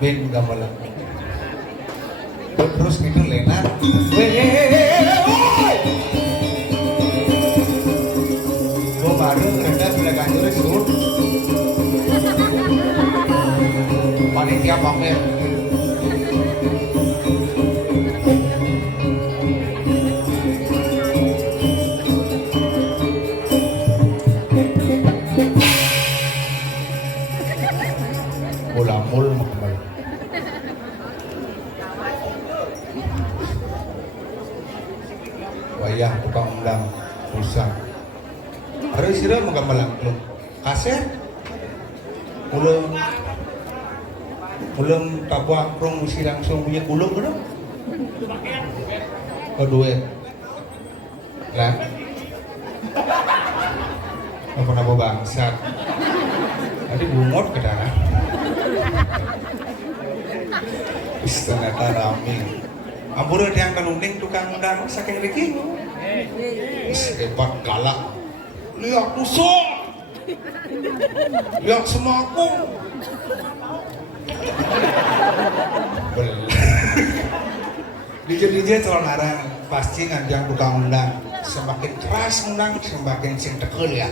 Ben gamelan. Terus gitu Lena. Gua baru kerja sudah ganjur sur. Panitia pamer. Mul makmal. Wayah tukang undang susah. Hari sira menggambalang lu. Kaset. Ulum tabak prong mesti langsung punya ulum kan? Duit. Lah. Apa nabo bangsat? Tadi bungot ke darah. Ternyata rame. Ampura yang kanunding tukang undang saking Riki. Hebat galak. Lihat musuh. Lihat semaku. DJ calon larang pasti nganjang tukang undang. Semakin keras undang, semakin sing tekel ya.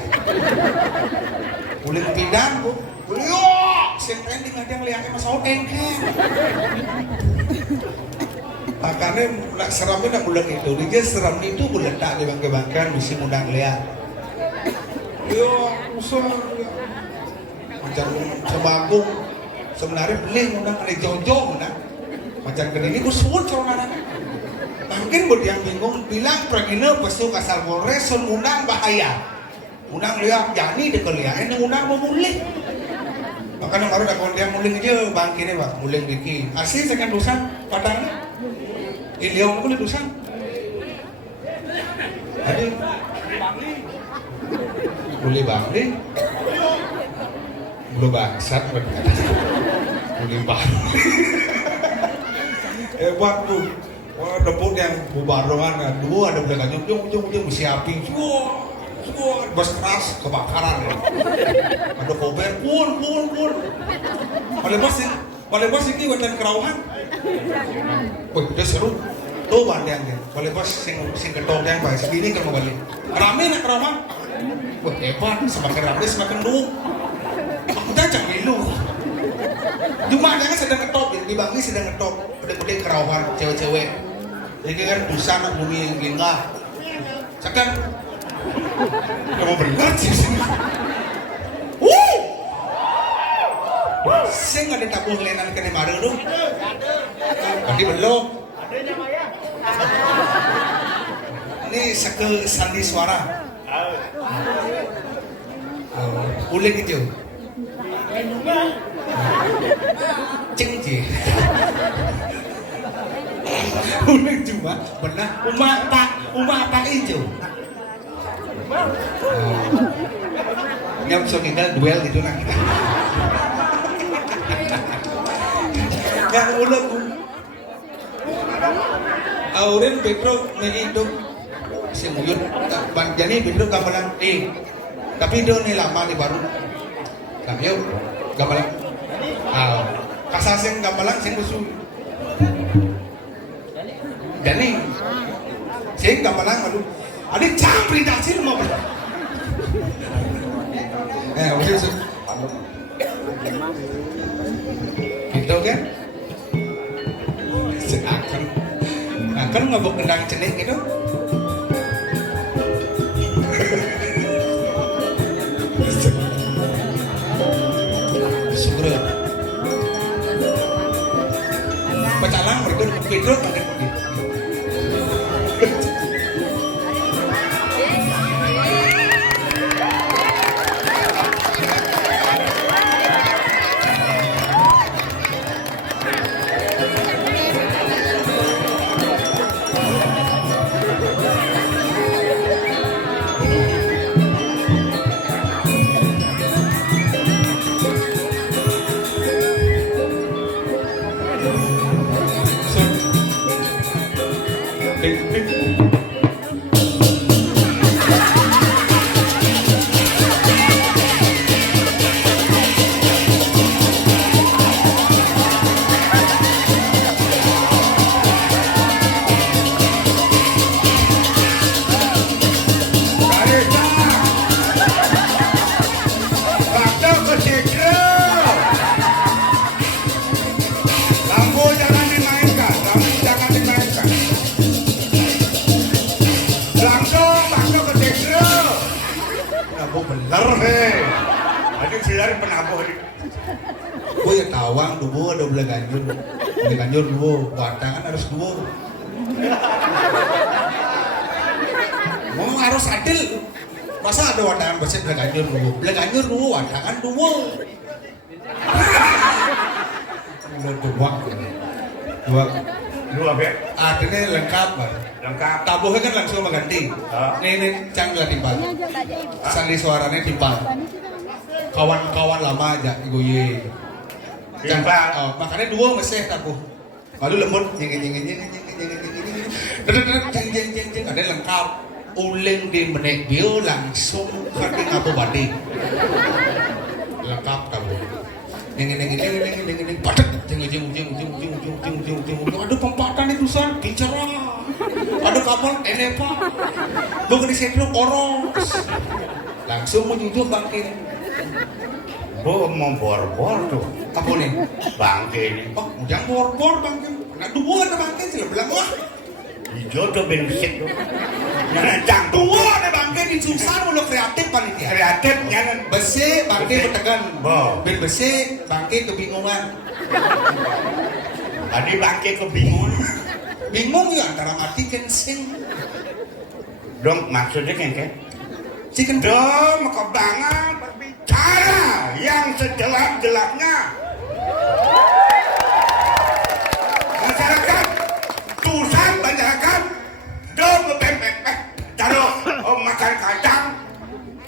Uling pindang bu. Beliau, sing trending ada yang lihatnya mas Odeng kan. Makanya nak seramnya nak bulan itu, dia seram itu bulan tak dibangkang mesti undang lihat. Yo, usah macam sebagung. Sebenarnya beli undang kali jauh-jauh nak. Macam ini gue suul calon. Mungkin buat yang bingung bilang pergina pesu kasar Polres undang bahaya. Undang lihat jani dekelian, ini undang memulih. Makanya baru dah dia muling aja bangkit ni pak, muling Riki. Asli sekian dosan padangnya. Iliong boleh dosan. Ada. Boleh bangli. Boleh bangsat berkata. Boleh bangli. Buat tu. Wah, dapur yang bubarongan dua ada belakang ujung mesti api. Semua bas keras kebakaran. Ada kober pun. Oleh bos ini watan kerauhan. Wih, udah seru. Tuh bandang dia. Oleh bos sing ketong yang baik segini kan mau balik. Rame nak kerauhan. Wih, hebat. Semakin rame semakin lu. Aku dah jangan milu. Cuma dia kan sedang ketop, di Bangli sedang ketop. Pede-pede kerauhan cewek-cewek. Jadi kan dosa nak bumi yang gila. Sekarang kamu benar sih. Saya nggak ditabung lenan ke Nemara lu. Tadi belum. Ini seke sandi suara. Uling itu. Cengji. Uling cuma benar. Umat tak hijau. Yang bisa kita duel gitu nah. Yang ulang Aurin Pedro menghidup si Muyut jadi Pedro gamelan tapi dia ni lama ni baru nah yuk gamelan kasaseng gamelan sing musuh jadi sing gamelan aduh ada campur dasir mau udah gitu kan akan ngabuk kendang cenik gitu syukur pecalang mereka Pedro ada Silar. Ada silar penabuh ini. Gue ya tawang duo ada belah ganjur. Belah ganjur duo, wadangan harus duo. Mau harus adil. Masa ada wadangan bersih belah ganjur duo? Belah ganjur duo, wadangan duo. Udah dua. Dua be. Artinya lengkap, Bang. Lengkap. Tabuhnya kan langsung mengganti. Ini canggih timpal. Sandi suaranya timpal. Kawan-kawan lama aja, ibu ye. Timpal. Oh, makanya dua meseh tabuh. Lalu lembut, jeng. Ada lengkap. Uling di menek bio langsung kaki ngapu badi. Lengkap tabuh. Padat, ada pempatan itu san, bicara. Ada kapal, enepa. Bukan di setro koros. Langsung menuju bangkit. Bo mau bor-bor tuh. Apa nih? Bangke ini. Oh, jangan bor-bor bangkit. Nah, dua ada bangkit sih, bilang wah. Hijau tuh bensin tuh. Nyancang tuh. Dua ada bangkit di susah mulu kreatif panitia. Kreatif nyanan. Besi bangkit bertegan. Bo. Ben besi bangkit kebingungan. Tadi bangke kebingungan. Bingung ya antara mati kensing. Dong maksudnya kan? Chicken Dong kebangan berbicara yang sejelas-jelasnya. Masyarakat, tusan masyarakat, dong ngepempek, taruh makan kacang,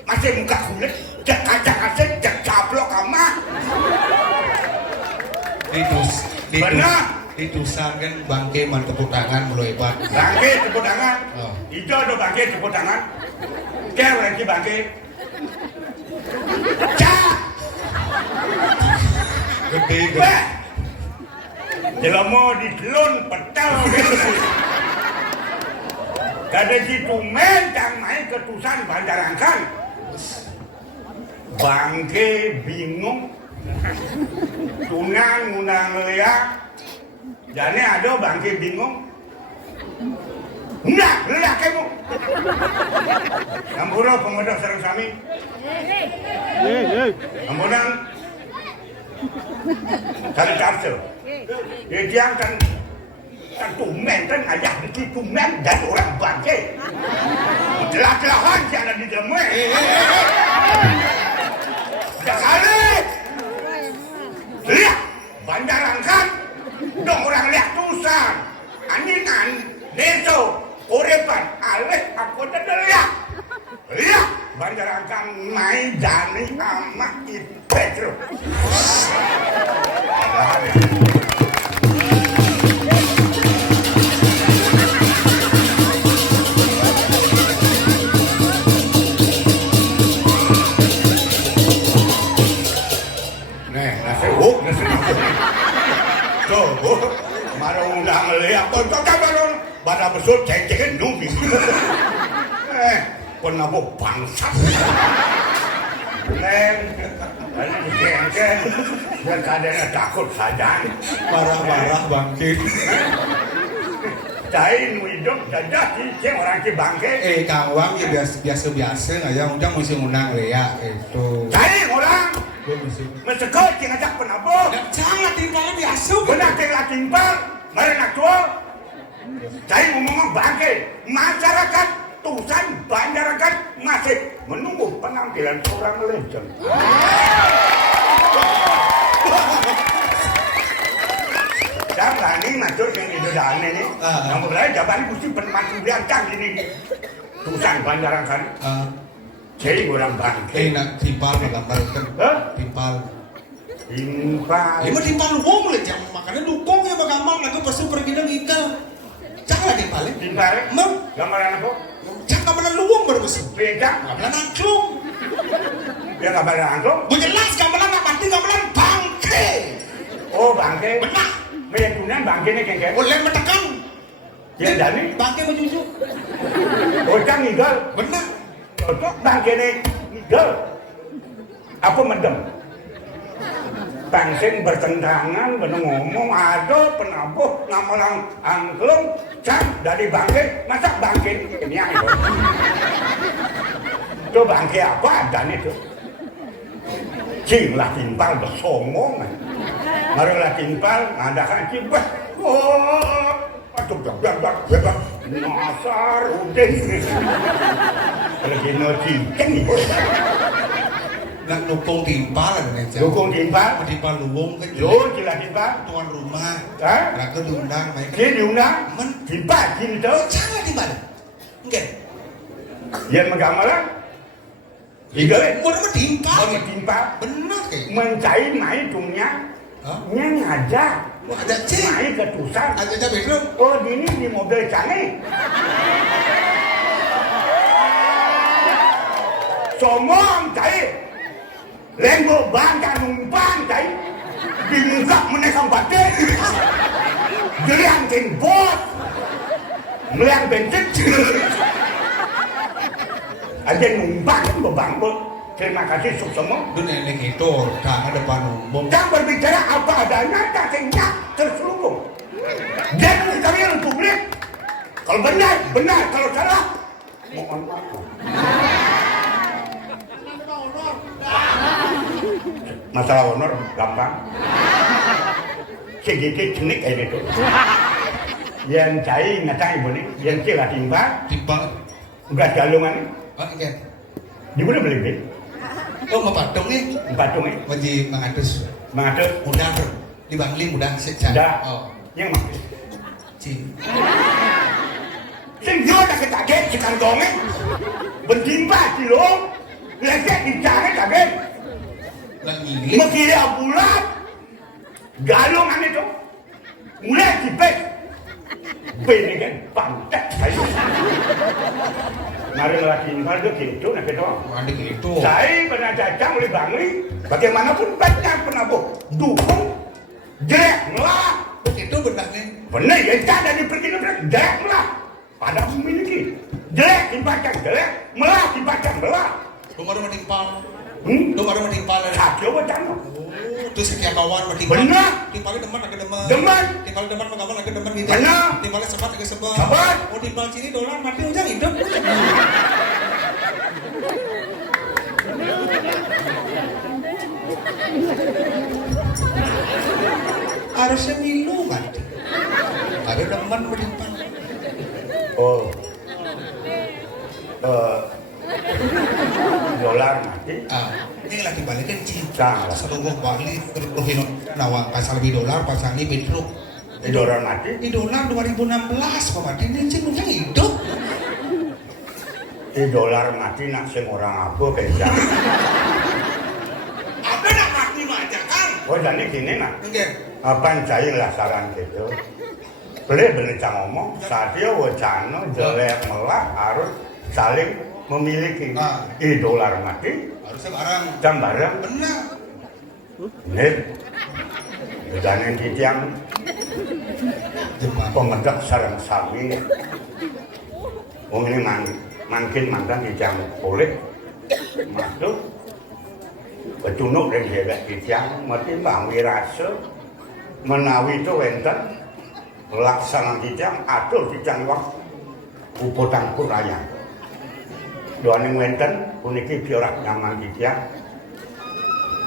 masih muka kulit, jak kacang asin, jak caplok sama. Ditusan kan bangke man tepuk tangan mulai hebat. Bangke tepuk tangan, Oh. hijau ada bangke tepuk tangan, kau lagi bangke, cak. Gede Wah, jelamo di telun petal. Kada situ mentang main ketusan Banjarangkan. Bangke bingung. Tunan ngundang leak. Jadi ada bangke bingung. Enggak, leak kamu. Ampura pemuda sareng sami. Ampunan. Kali kapsul. Dia kan tumen kan ngajak bikin tumen dan orang bangke. Jelas-jelasan jangan di dalam. Sekali. Lihat, Banjarangkan. Dong orang lihat tusan. Aninan, deso, korepan, alih, aku tidak lihat. Lihat, Banjarangkan main jani sama Petro. Marah lihat, kau kabar pada besok cek-cekin nunggu. Penabuk bangsat. Ini dicengken, dan keadaannya takut saja. marah-marah bangkit. Cain hidup jajah cicing orang ki bangke. Kang Wang ya biasa nggak ya, undang mesti ngundang Lea itu. Cain orang. Gue mesti. Mesekot ngajak penabuk. Jangan timpal biasa. Benar tinggal timpal, mari nak tua. Cain ngomong bangke, masyarakat tusan Banjarangkan masih menunggu penampilan seorang legend. Jangan nih masuk yang itu dah ini. Yang mulai jawaban mesti penmantu biarkan ini. Tusan Banjarangkan. Jadi orang bangke. Nak timpal menggambarkan. Timpal. Timpal. Ini mah timpal wong lah jam makanya dukung ya bagaimana lagu pasti pergi dan ikan. Jangan timpal. Timpal. Mem. Gambaran apa? Jangan gambaran luwung baru besu. Beda. Gambaran angklung. Dia gambaran angklung. Jelas gambaran nak pasti gambaran bangke. Oh bangke. Benar. Meyakunan bangke ni kengkeng. Boleh menekan. Dia dani. Bangke menuju. Bocang ngigal. Benar. Cocok bangke ni ngigal. Apa mendem? Bangsing bertentangan, ngomong ada penabuh ngamalang angklung, cang dari bangke, masa bangke ini yang itu? Itu bangke apa adanya itu? Cing lah timpal bersomong. Mari lah timpal ngadakan cibah. Oh, aduh bak. Nasar udah. Kalau gini cincin. Nak dukung timpal kan ya. Dukung timpal. Timpal luwung kan. Yo, cila timpal. Tuan rumah. Hah? Nak ke diundang main. Dia diundang. Men Timpal gini tu. jangan timpal. Enggak. Yang megamalan. Hidup. Mau nama timpal. Mau timpal. Benar kayak. Mencari main dunia. Hah? Yang ngajak. Wah, ada cing. Main ketusan. Ada bedroom. Oh, ini di mobil canggih. Somong cai. Lenggo bangka numpang cai. Di muka menekan batin. Geliang bot. Meliang bensin. Ada numpang bebang bot. Terima kasih semua. Itu nenek itu tangan depan umum. Jangan berbicara apa adanya, tak sehingga terselubung. Jangan mencari yang publik. Kalau benar, benar. Kalau salah, mohon maaf. Masalah honor gampang. Sedikit cenik aja itu. Yang cai ngatai boleh, yang cila timbal, Timpal. udah galungan. Ah, iya. Di mana beli? Oh, mau patung nih. Patung ini, Wajib mengatus. mengatur. Mudah bro. Di Bangli mudah secara. Dah. Oh, Yang mana? cing. Sing yo tak kaget sekarang dongeng. Berjimpa kilo. Lecet dicari kaget. Nak ngiling. Mekira bulat. Galungan itu. Mulai cipet. Bini kan pantat saya. Mari lagi tinggal tu gitu nak kita. Ada gitu. Saya pernah datang oleh Bangli. Bagaimanapun banyak penabuh. Dukung. Jelek ngelah. Begitu benar nih. Benar ya tak ada diperkirakan. Jelek ngelah. Pada memiliki. Jelek dibacang jelek. Melah dibacang melah. Rumah timpal. Hmm? Rumah timpal. Kaki apa cano? Oh, itu setiap kawan timpal. Benar. Timpalnya deman agak deman. Deman. Timpal deman makaman agak deman gitu. Benar. Timpalnya sebat agak sebat. Sebat. Oh, timpal sini dolar mati ujang hidup. Harusnya milu mati. Ada deman berimpal. Oh. Dolar mati. Ah, ini lagi balikin Nah. cinta. Seluruh Bali terus nawang pasal lebih dolar, pasal ini bedroom. Dolar mati. Di dolar 2016 Pak Mati ini cing ujang hidup. Di dolar mati nak sing orang apa kayak Apa nak mati aja kan? Oh jadi gini nak. Enggak. Apaan cai lah saran gitu. Boleh cang ngomong. Satya wacana jelek melah harus saling memiliki. Ah. Di dolar mati. Harusnya barang. Jam bareng. Benar. Ini. Jangan ditiang. Jepang. Pemedak sarang sami. Wong ini makin mantan ditiang boleh. Masuk. Betunuk dan jaga ditiang. Mati bang wirasa. Menawi itu wenten. Laksana ditiang. Atur ditiang wak. Uputang kuraya. Doan yang wenten. Puniki biorak nyaman ditiang.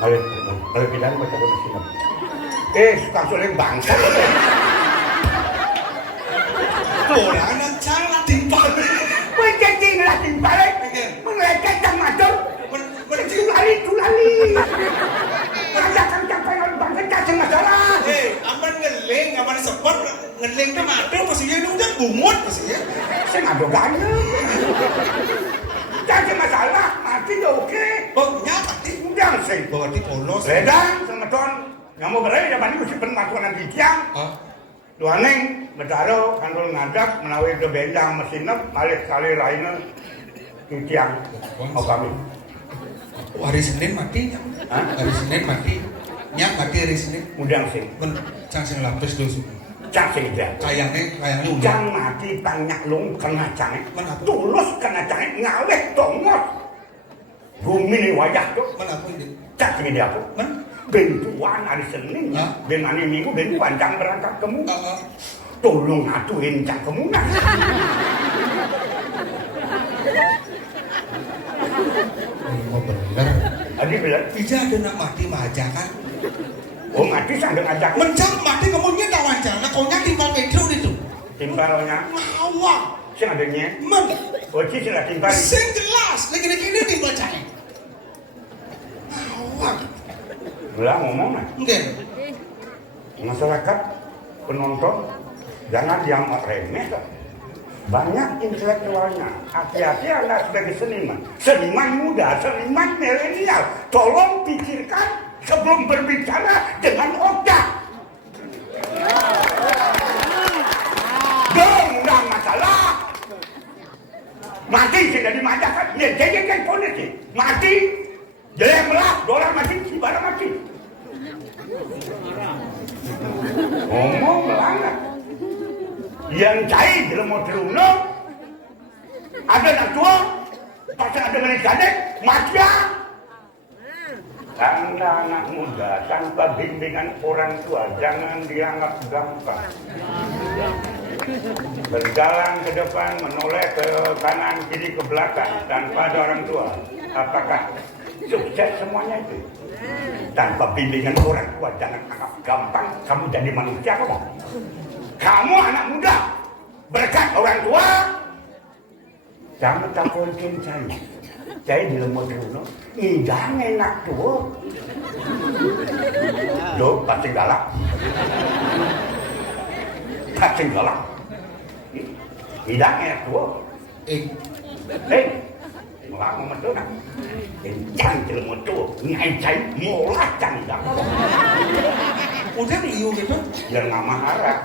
Kalau bilang baca di sini. Suka suling bangsa. Bola anak salah timpal. Wih cacing lah timpal. Mengelecet dan macam. Tulali. Rajakan capai orang bangsa cacing masalah. Aman ngeling, aman sepot ngeling ke mati pastinya ini udah bungut pastinya. Saya ngadu ganda. Cacing masalah. Mati ya oke. Oh nyata sih. Udah sih. Bawa di polos. Redang sama tuan. Yang mau berai dapat ini mesti penmatuan nanti tiang. Tuaneng bedaro kandul ngadak menawi ke bendang mesinep malih kali lainnya di tiang. Mau kami. Hari Senin mati. Hari Senin mati. Nyak mati hari Senin. Udang sih. Ben cang sing lapis dulu. Cang sih dia. Kayangnya udah. Cang mati tanyak lung kena cang. Kenapa? Tulus kena cang ngawet tongos. Bumi ni wajah tu. Kenapa ini? Cang sih dia aku. Bentuan hari Senin. Ben hari Minggu bentuan cang berangkat kemu. Tolong atuhin cang kemu nah. bener. Adi bilang, Ija ada nak mati maja kan? oh mati sandeng ajak. Mencang mati kemudian tak wajar. Nah kau nyati timpal pedro itu. Timbalnya, Ngawang. sing adanya. Men. Oh sih lah timbal. Sing jelas. Lagi ini timpal cai. Ngawang. Belah ngomong lah. Mungkin. Masyarakat penonton jangan dianggap remeh kan. Banyak intelektualnya. Hati-hati Anda sebagai seniman. Seniman muda, seniman milenial. Tolong pikirkan sebelum berbicara dengan otak. Dong, enggak masalah. Mati tidak dimajakan. Ya, jadi politik. Mati. Jadi melah, dolar mati, cibara mati. Ngomong melanggar. Yang cair dalam model ada anak tua, pasti ada yang gadek, mati ya. Anda anak muda tanpa bimbingan orang tua jangan dianggap gampang. Berjalan ke depan, menoleh ke kanan, kiri, ke belakang tanpa ada orang tua. Apakah sukses semuanya itu? Tanpa bimbingan orang tua jangan anggap gampang kamu jadi manusia kamu. Kamu anak muda berkat orang tua. Jangan takutkan saya di lemot dulu. Idang enak tuh. Lo pasti galak. Pasti galak. Idang enak tuh. Mau mà trước nào chăn từ một chỗ ngày cháy mồ lát chăn đó Udah liu gitu. yang nama harap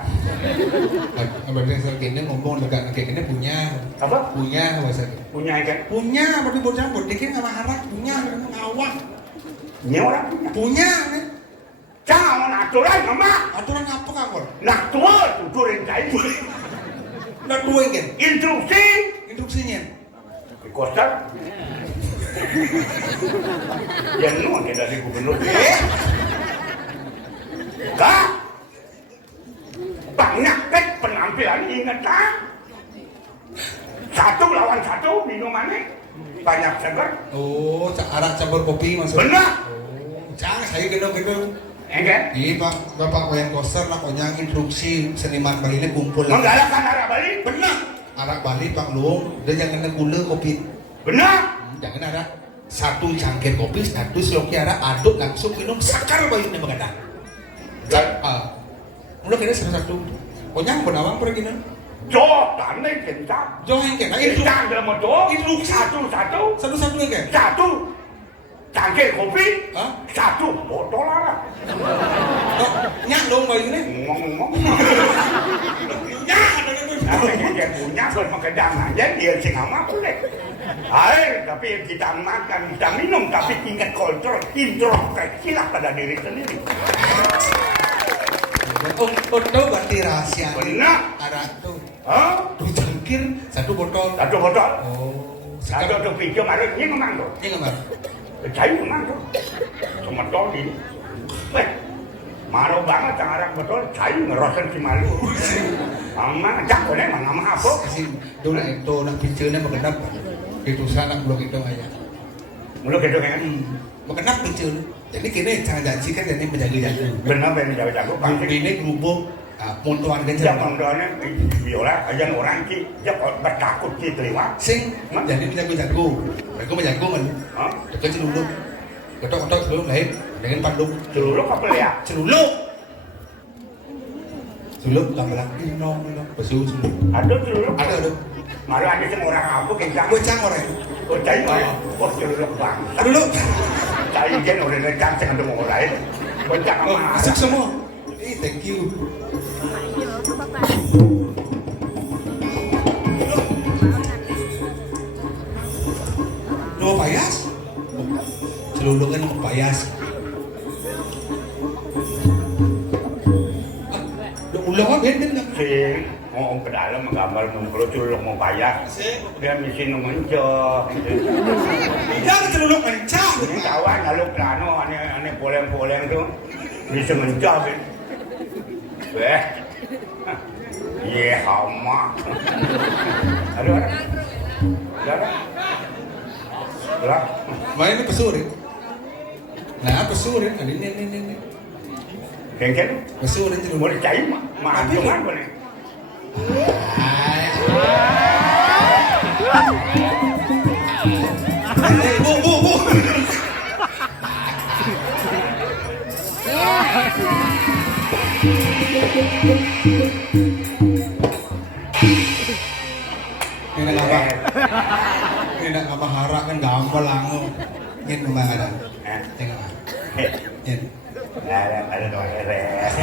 Berdasarkan ngomong dekat ini punya apa punya bahasa punya kan punya berarti bocah dikit sama harap punya ngawang nhiều lắm punya nih chào aturan mama aturan apa kamu nak tua tutur yang cháy udah dua kan instruksinya kostar yang nu kita dari gubernur kak banyak kan penampilan ingat tak satu lawan satu minumannya banyak segar oh arak campur kopi maksudnya benar jangan saya gendong enggak iya pak bapak Wayan Koster lah konyang instruksi seniman Bali ini kumpul menggalakkan arah Bali benar arak Bali Pak Luung dan jangan ada gula kopi benar jangan ada satu cangkir kopi satu seloki arak aduk langsung minum sakar bayi ini mengadang mulai kira satu konyang penawang pergi nih cho tanah kencang jauh yang kena kencang dalam motor itu satu yang kena satu cangkir kopi satu botol arak nyak dong bayi ini ngomong nyak dia punya kalau makan aja dia sih nggak boleh. Air tapi kita makan kita minum tapi tingkat kontrol introspeksi lah pada diri sendiri. Untuk berarti rahasia. Benar. Ada tuh. Tuh cangkir satu botol. Satu botol. Oh. Satu pinjam ada ini memang tuh. Ini memang. Saya memang tuh. Cuma tol ini. Malu banget arah betul, saya ngerosen si malu. Mama cak boleh mana mah apa? Kasih dulu itu nak pincernya mengenap. Itu sana blok itu aja. Mulut itu kan? Mengenap pincer. Jadi kini jangan janji kan jadi menjaga-jaga. Benar benar jaga-jaga. Ini gerubuk montuan kan jangan montuannya biola aja orang ki, jangan bertakut ki terima. Sing jadi menjaga-jaga. Mereka menjaga kan? Dekat celuluk. Ketok-ketok celuluk lain dengan panduk. Celuluk apa ya? Celuluk laki-laki nong besu celuluk. Ada celuluk? Ada. Malah ada yang orang apa kencang? Bocang orang. Oh cai orang. Oh celuluk bang. Celuluk. Cai jen orang kencang yang ada orang lain. Bocang apa? Masuk semua. Thank you. Mau payas? Celulungan mau payas. Ulang benden kan? Sing, mau ke dalam menggambar kalau celuluk mau payas. Dia mesti mengencah. Jangan celuluk mencah. Ini kawan lalu plano aneh poleng-poleng tu bisa mencah. Ye hama. Ada. Lah, Main ini pesurit. Nah, pesurit. Nah, ini. kengken. Pesurit itu. Boleh cai mah cuman boleh. Bu. Ini nak apa? Ini nak apa harap kan gampang langu. Ini memang ada. Tengok. Ini. Ada doa res.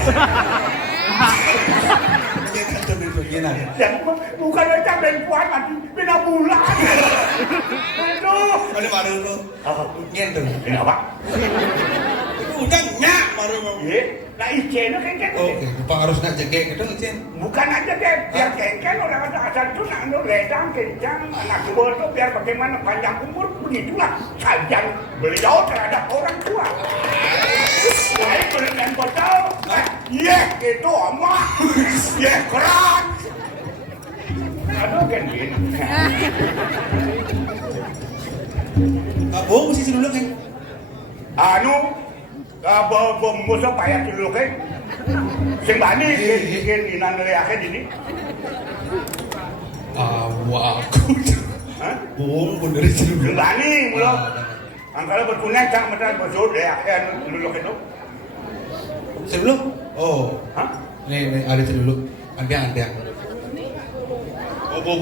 Ini kan begini. Bukan macam dari kuat mati bina bulan. Aduh. Ada baru tu. Ini tu. Ini apa? Udah nyak baru. Ye, nak ijen kengken. Okey, Pak harus nak jaga gitu ijen. Bukan aja deh, biar kengken orang asal tu nak ledang kencang, anak tua tu biar bagaimana panjang umur begitulah. Sayang beliau terhadap orang tua. Saya berikan botol. Ye, itu amat. Ye, keras. Aduh kan gini. Abang mesti dulu kan. Anu, musuh payah dulu kan. Sing bani bikin inan leake ini. Awak. Hah? Bohong pun dari Sing dulu. bani mula. Angkala berpunya cak macam musuh leake dulu itu. Sebelum? Oh. Hah? Nih ada dulu. Ada. Bu.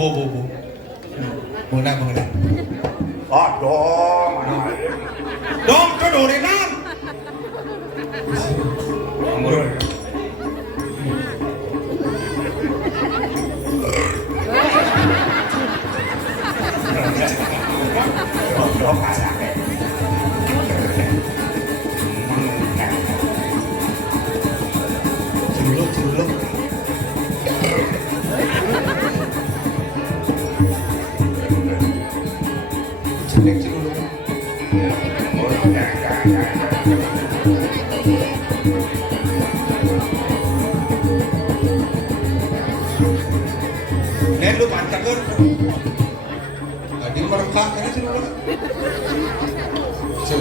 Mengenai. Oh, dong. Dong, kau dorenan. Celuluk. Celuluk. Nen lu pancak kan? Tadi merengkak kan celuluk. So,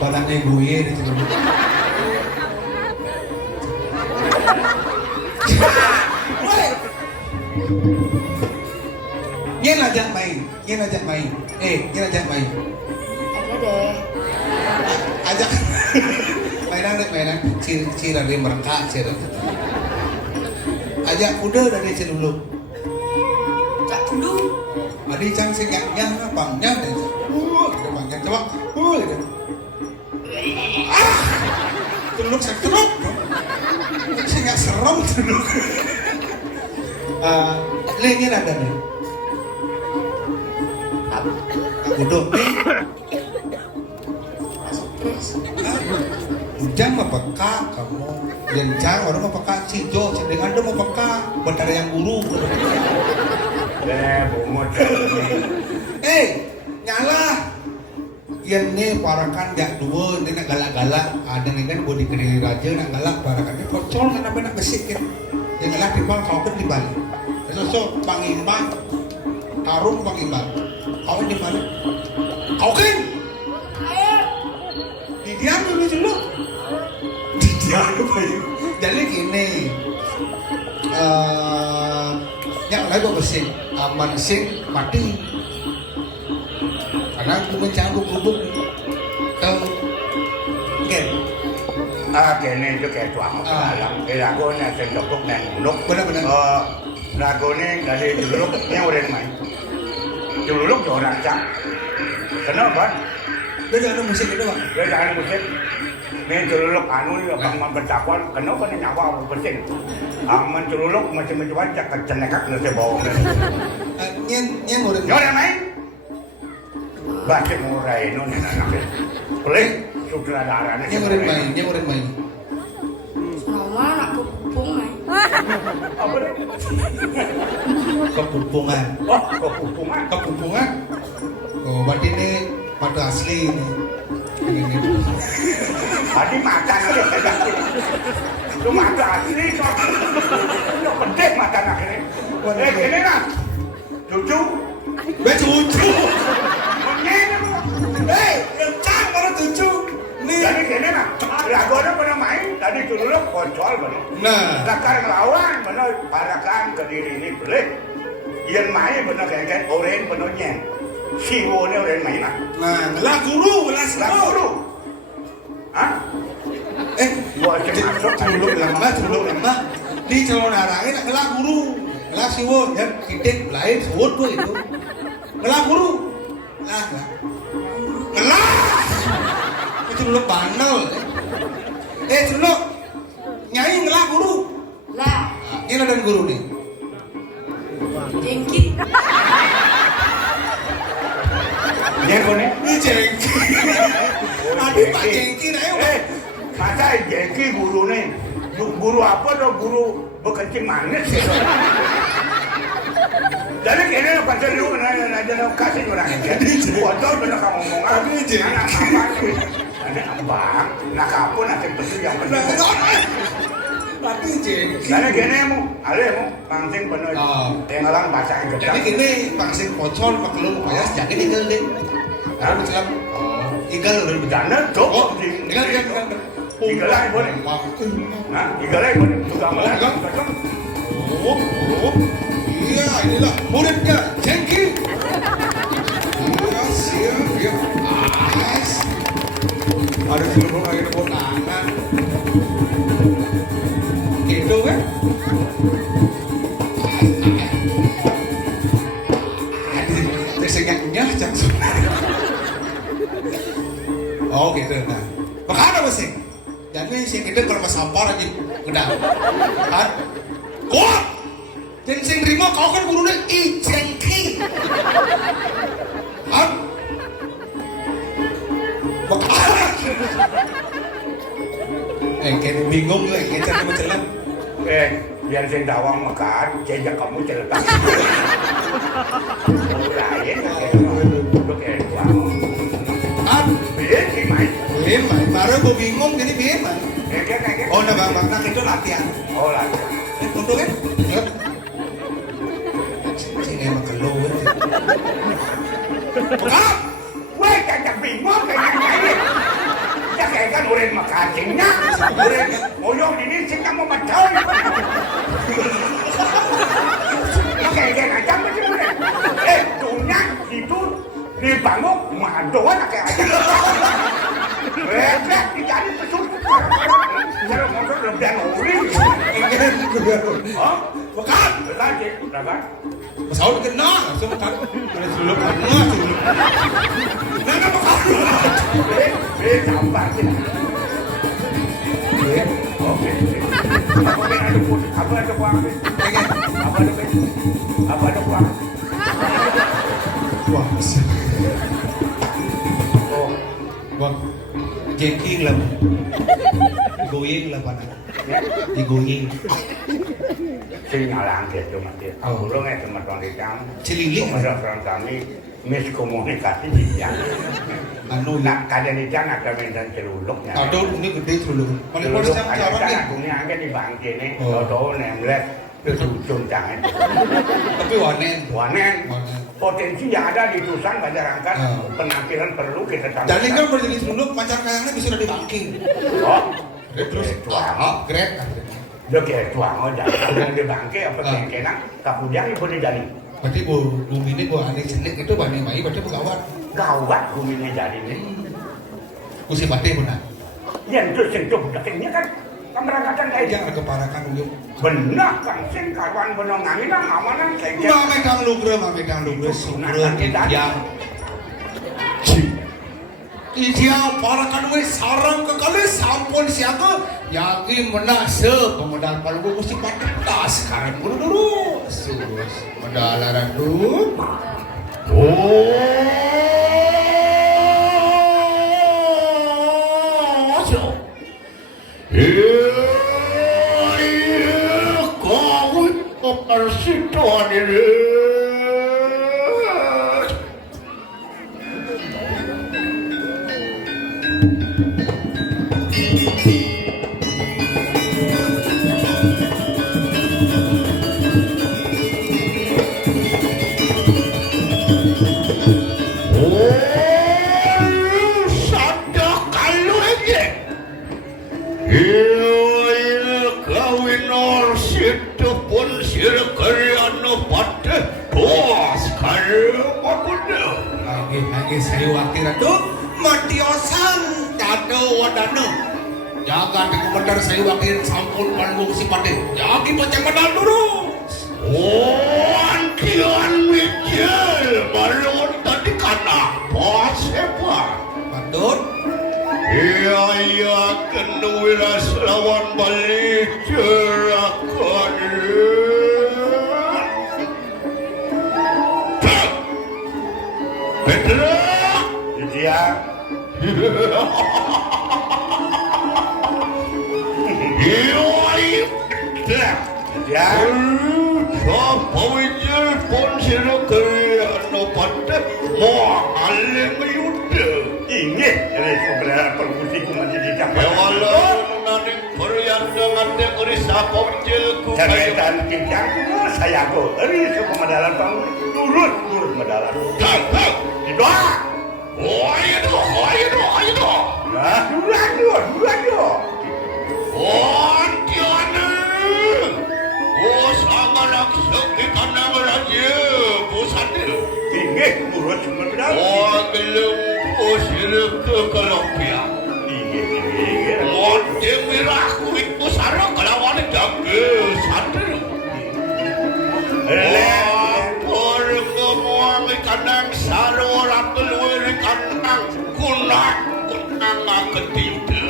badannya gue di celuluk. Nyen ajak main. Nyen ajak main. Ada deh. Ajak mainan cira dia merengkak cira. Ajak udah dari celuluk. Kak dulu. Adi cang singaknya pangnya deh. Pangnya coba. Gitu. Celuluk setruk. Singak serem celuluk. Lengin ada nih. Udah nih. Ujang mah peka kamu. Jencang orang mah peka cijo, sedang ada mah peka. Benar yang guru. Bungut. Nyala. Yan nih parakan jak dua, ini nak galak-galak. Ada nih kan bodi kediri raja nak galak parakan ini pocol kan apa nak besik kan. Yang galak timbang kau kan di balik. Sosok pangimbang, tarung pangimbang. Kau di mana? Kau kan? Di dia dulu dulu. Di dia dulu. Jadi gini, yang lain gua besing, aman sing mati. Karena aku mencangkuk lubuk. Tahu? Kan? Kene itu kayak tuang dalam. Lagone sing jokok nang gunung. Benar-benar. Lagone dari duluk yang udah main. Duluk orang cak. Kenapa? Dia ada musik itu bang. Dia jangan musik. Main duluk anu bang bertakwan. Kenapa ni nyawa aku bersih? Aman duluk macam-macam cak kecenekak nasi bau. Nyen murid. Orang main. Baca murai itu ni nak. Boleh sutradara ni. Nyen murid main. Sama anak kepupung main. Apa ni? Kepupungan. Oh, kepupungan. Kepupungan. Oh, berarti ini madu asli ini. Ini. Tadi makan aja. Itu madu asli kok. Itu pedih makan akhirnya. Ini lah. Cucu. Cucu. Cang baru 7. Nih. Jadi gini mah, lagunya pernah main, tadi dulu kocol bener. Nah. Kakak ngelawan bener, parakan ke diri ini boleh. Yang main bener kayak oren benernya. Siwone oren main mah. Nah, ngelah guru, ngelah Guru. Hah? Gua aja masuk dulu lama. Di calon arangin ngelah guru. Ngelah siwo, ya kitik lain sebut tuh itu. Ngelah guru. Ngelah. Itu dulu bandel. Dulu nyai ngelah guru. Lah, Ini ada guru nih. jengki. Jengkone? Ini jengki. Aduh Pak Jengki dah ya. Masa jengki guru nih? Guru apa dong? Guru berkencing manis ya? Jadi kini lo pasal lu aja lo kasih orang ini. Botol bener kamu ngomong apa? Anak apa sih? Anak abang, nak kapun nanti betul yang benar. Tapi jengki. Jadi kini mu, ale mu, pangsing bener. Yang orang baca yang gede. Jadi kini pangsing pocol pakai lu payah sejak ini tinggal deh. Kalau Islam, igal udah Bercanda dong. Igal. Igal lagi boleh. Nah, igal lagi boleh. Juga malah. Oh, iya inilah muridnya Jengki. Iya siap, ya. Ada film lagi nebut anak. Gitu kan? Tersengaknya jangan. Oh gitu nah. Makanya apa sih? Jadi sih kita kalau sampar aja udah. Kan? Kuat. Dan sing terima kau kan gurunya Jengki. Kan? Makanya. Kayak bingung lah, kayak cara macam Biar saya dawang makan, jejak kamu cerita. Lain, lu kayak tuang. kan? Biar sih main. Baru gue bingung jadi biar main. Kayak. Oh, nah bang, itu latihan. Oh lah. Untuk kan? Sini emang kelo kan? Bukan! Weh, kayak bingung kayak kayak kan urin makacingnya. Urin moyong ini sih kamu macam. Kayak aja macam urin. Dunia itu dibangun madoan kayak aja. Weh, dicari pesun. Kalau motor lebih urin. Oh, Bukan! betul sih, udah kan? Pesawat kena, langsung kan? Udah suluk kena, suluk. Nah, bukan! Sampah sih. Oke. Apa ada uang? Apa ada uang? Wah, Oh, bang, jengking lah, digoying lah pak, digoying. sing ngalang gitu mas ya. Aku lo nggak teman orang dicam. Celilik. Orang kami miskomunikasi dia. Anu, Nak kadang dicam ada mendan celuluknya. aduh ini gede dulu. Paling Celuluk harus sama ada orang kan nih. akunya angkat di bangke nih. Oh. Tahu nemlek ujung jangan. Tapi wanen. Wanen. Potensi yang ada di Tusan Banjarangkat penampilan perlu kita tambah. Dan ini kan berjadi suluk, pacar kayaknya bisa udah dibangking. Oh, Terus, tuang. great. Dia kayak tuang aja. Yang di bangke apa kena kapujang ibu di jari. Berarti bumi ini aneh jenik itu bani mai berarti pegawat. Gawat buminya jadi nih. Kusi pati benar. Yang itu sentuh budaknya kan kemerangkatan kayak Jangan keparakan uyuk. benar kan sing karuan benong angin amanan kayak gitu. Mamedang lugre sugre yang Ijia parakan we sarang kekali sampun siaga yakin menase pemodal palugu mesti patas sekarang dulu sus modalaran dulu. Iya kawin situ pun sirkariano pada bos kaya makuda. Lagi saya wakil itu matiosan dado wadano. Jaga di komentar saya wakil sampul palung si pade. Jadi macam mana dulu? Oh, antian mijel malun tadi kana bos hebat. Patut. Iya kenuwilas lawan balik cerakan. Petra, dia. Iya, dia. Siapa wijil pun sila kaya pada mau alim yuda. Ingat, sebenarnya permusiku menjadi dapat. Ya Allah, nanti berian dengan dekori siapa wijil ku. Saya kincang, saya aku. Ini semua medalan bang, turun medalan. Tidak. Oh itu. Nah, dua. Oh, tiada. Oh, sangat sakit karena beraja bosan dia. Ingat murah cuma berapa? Oh, belum usir ke Kolombia. Ingat. Monte merah kuit pusara kelawan jaga sadar. Lapor kemuang kanang saror atau luar kanang kunang ketiga.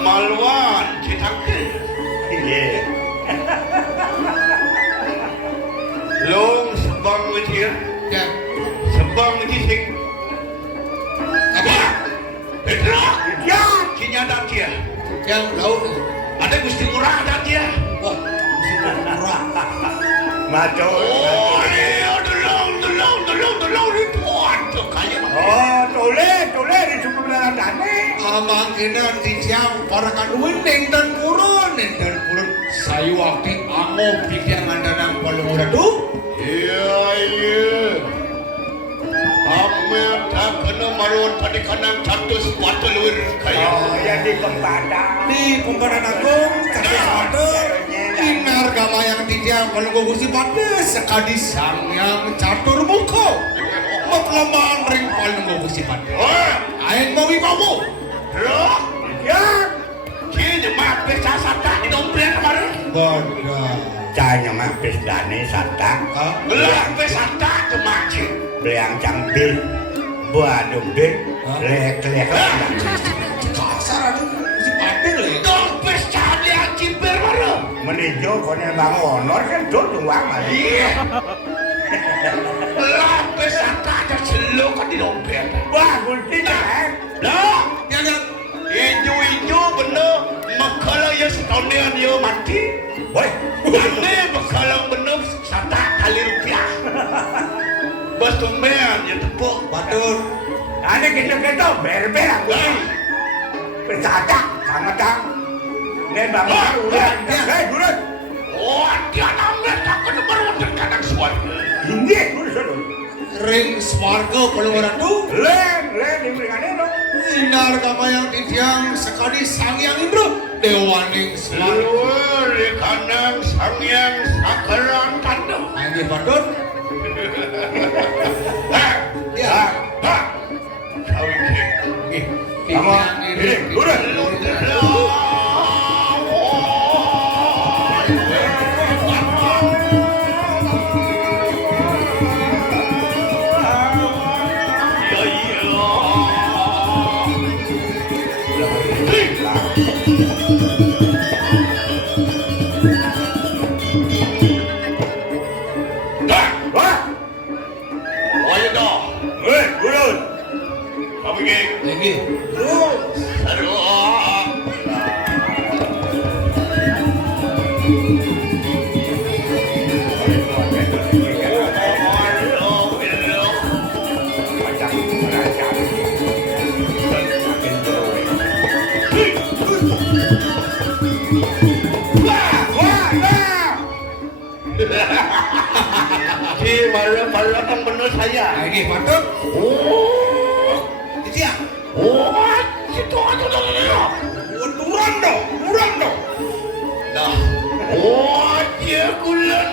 Malwan citake. Iya. Long sebang wajir. Ya. Sebang wajir. Apa? Petra? Ya, kinya dan dia. Yang tahu Ada Gusti Murah dan dia. wah Gusti Murah. Maco. Oh, iya, tolong ribuan tuh kaya. Oh, toleh di sebelah dane. Amang kena tijang para kaduin nenten purun. Saya waktu amo pikir ngandanang palung tuh. Iya. Ame tak kena marun pada kanang catus batu luar kaya. Oh, yang di Kempada. Di kumparan agung catus batu. Inar gama yang tijang palung gusi pada sekadi sang yang catur muka. Maklaman ring palung gusi pada. Aing mau ibamu. Loh, ya. Kini mampir sasata di dompet kemarin. Bodoh. Canya mampir dane sata. Belang pesata kemarin. Belang cangpil. Buah dompet. Lek-lek. Kasar aduh. Si paten leh. Dompet cari cimpir baru. Meninjau konya bang honor kan dulu amal. Iya. Belang pesata ada seluk di dompet. Wah, guntingnya kan. Loh. Yang Ijo bener makala ya setahun dia mati Woi, Ane bakalang bener sata kali rupiah. Bos tumben ya tepuk. Patut. ada kita ber-ber aku. Bercacat sama tang. Nen bang udah. Durut. Oh, dia namanya tak kena berwujud kadang suara. Ini durut. Ring swarga kalau orang tu. Len di beringannya dong. Inar kamayang titiang sekali sangyang indro. Dewaning swarga. Luar di kandang sangyang sakaran kandang. Ini patut. Ya. Kawin Kamu ini durut. Lagi. Para kang bener saya. Ini patut. Oh, Titiang. oh, itu. Durang dong. Nah, oh, dia kulan.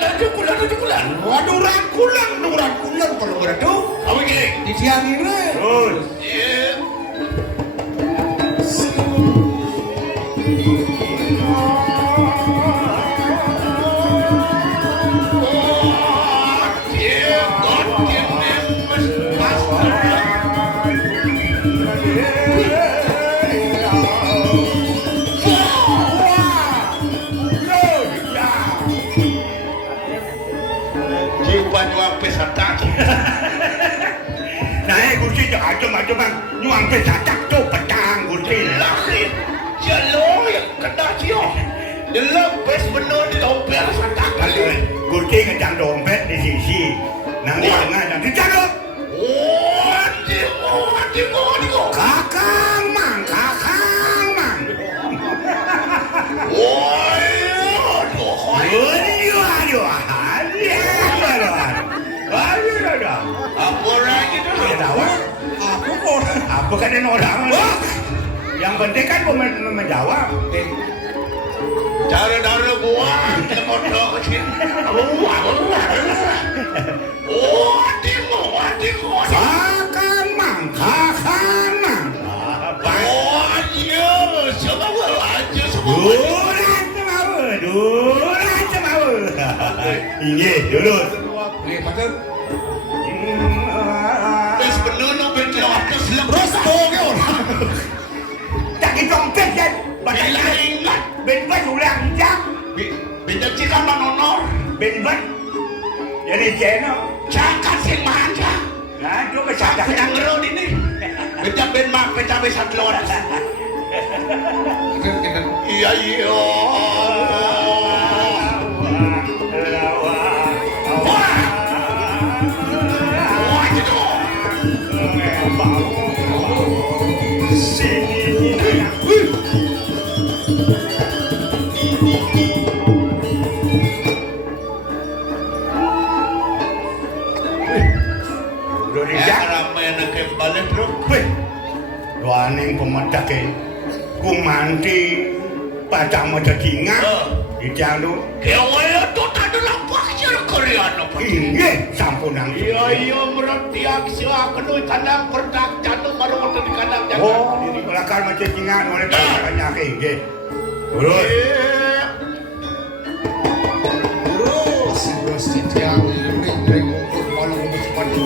Waduh kulang kalau orang tu. Kamu gini. Titiang ini. Terus. Dia. Nah, gusti macam bang, nyuang pecatak tu petang gusti. Lahir jalur yang kena cio. Dalam pes benar di dompet santak kali. Gusti ngejang dompet di sisi. Nang tangan dan dijaga. Oh, tiko. Kakang mang. Aduh. Apa lagi tu? Apa kan dia orang? Yang penting kan menjawab. Cara buat kotor kecil. Oh, tiko. Kakang mang. Oh, iya. Semua aja semua. Durat semawa. Ini dulu. Ini patut. Pes benar nak berkira waktu selap. Rosto ke orang. Tak dompet kan. Bila ingat. Ben ulang jam. Bila jika menonor. Ben. Jadi channel. Cakap sing manja. Nah, coba Cakap cakap. yang ngerol ini. Bila ben mak pecapai satu orang. Iya. Ruaning pemetake kumanti pacang macacinga dijang tu. Kaya tu tak ada lampak secara Koreano. Inge sampunang. Iya meratiak siwa kenu kandang perdak jatuh baru waktu di kandang jatuh. Oh, kelakar macacinga oleh banyak inge. Terus. Terus titiang ring untuk malu sepatu.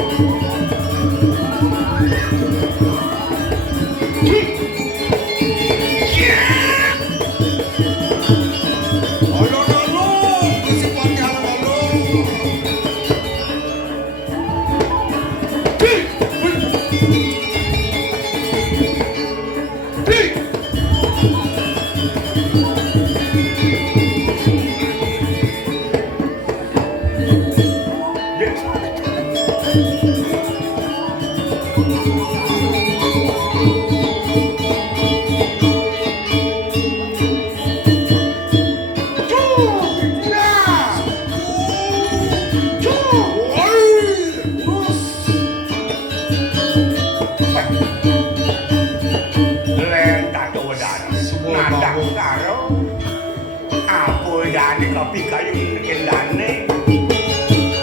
karo apa jane kopi kayu kendane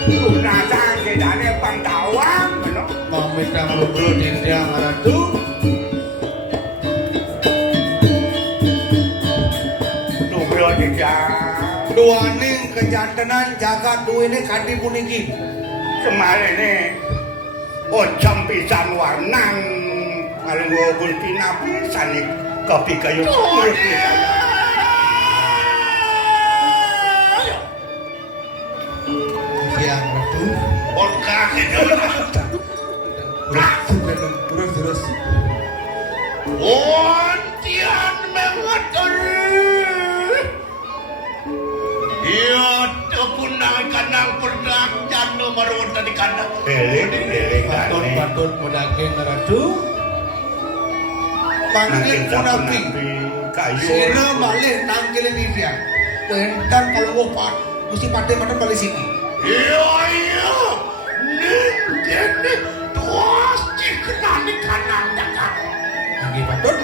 lunasan kendane pantawang ngono pamit ngobrol dendang ratu ngobrol dendang duane kejantenan jaga duwene kanthi puniki kemarene ojam pisan warnan kanggo Gusti Nabi sane kopi kayu siang ratu Orkah terus Ontian mengatur. Iya, tepunang kanang perdak jano marun tadi kanang. patut medaging ratu panggil punapi sira malih nangkile dia pentan kalau pak mesti pade mana balik sini Iya. Nengkene tuas cikenani kanang dagang. nggih patut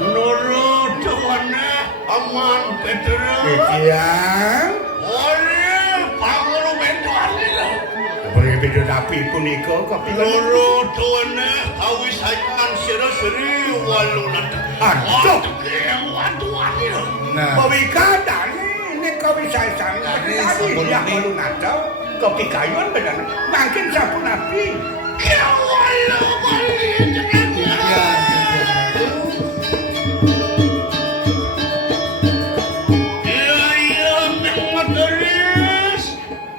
Nurut tuane aman Petra. Siang Oleh panguru bentuane lah. boleh beda tapi punika kopi Nurut tuane kawisayan sira-siri walunan. Aduh. Waduane lah. nah Pawikadan ini kopi saesan Tadi tadi sabun ya ini. perlu nadal kopi kayuan benar makin sabun api Ya walau balik ya Iya, memang terus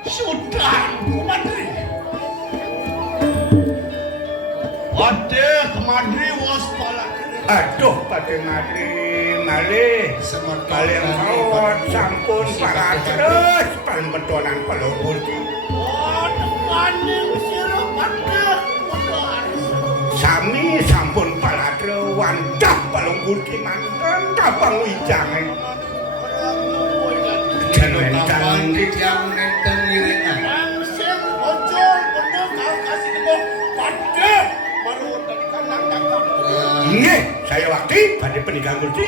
sudah kumadri. Ade kumadri waspala. aduh pada madri malih Semat kalian kali, kawat Pak. sampun Si para Pak terus paling bedonan pelupur Oh, depaning sira pada sami sampun para wandah pelupur mantan tapang wijange kapan yang nenteng iringan Langsung ojol bener kau kasih tembok pada marun tadi kandang dagang. nggih saya waktu pada pernikahan Gusti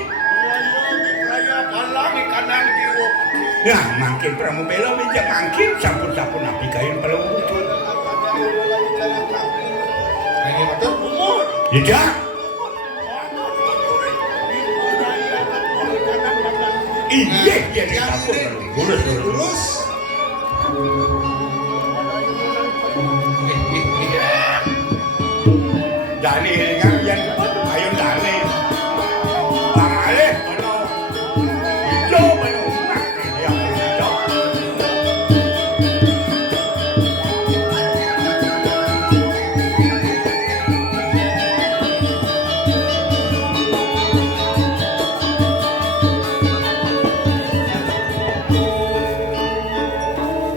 Raya balang kandang jiwa. nah makin pramupelo meja makin sampun-sampun api kain pelupur nggih patut Umur. tidak iya iya yang sampun ini lurus lurus Dani ngalian ayo dani balik ono ijo menunak dia ijo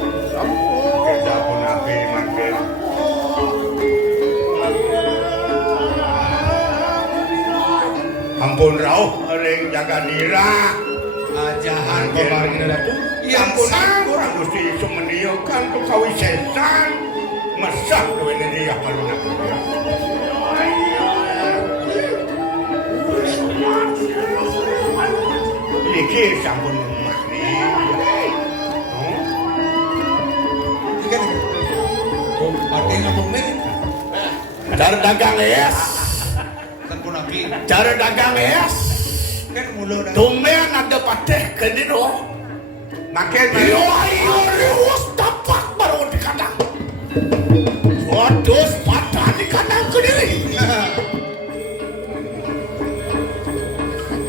kita pun api makin ampun rauh ring jaga dira ajahan kemarin ratu yang punang kurang gusti sumeniyo kan kawisesan mesah duwene dia paluna dia iki sampun mati kan oh ada yang ngomong nih cara dagang es kan pun api cara dagang es kan mulu dah tumen ada pateh kedino makin Iyo ayo rius tapak baru di kandang. Waduh, patah di kandang kediri.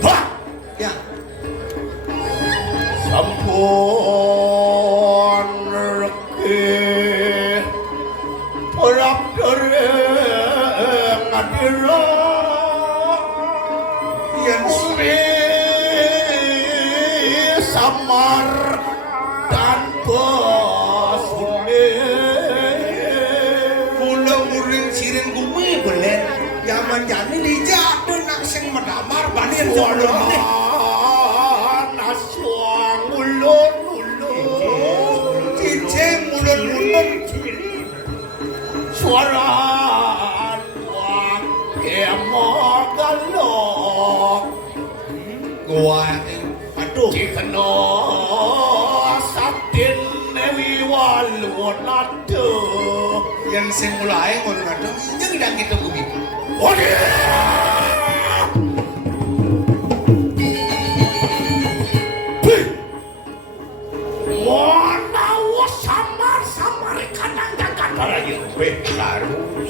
Bah, ya sampun reki perak dereng adira. yang Umi samar tanpa pulau muring siring bumi belet zaman jani lijak dan nakseng medamar banian suara sebelum nasuang ulun cincin mulut suara tuang kemogalok gua aduh Cikno Saktin Newi Walwonado yang sing mulai ngono aduh jeung ndang kita begitu Monawo samar kadang dagang kalayu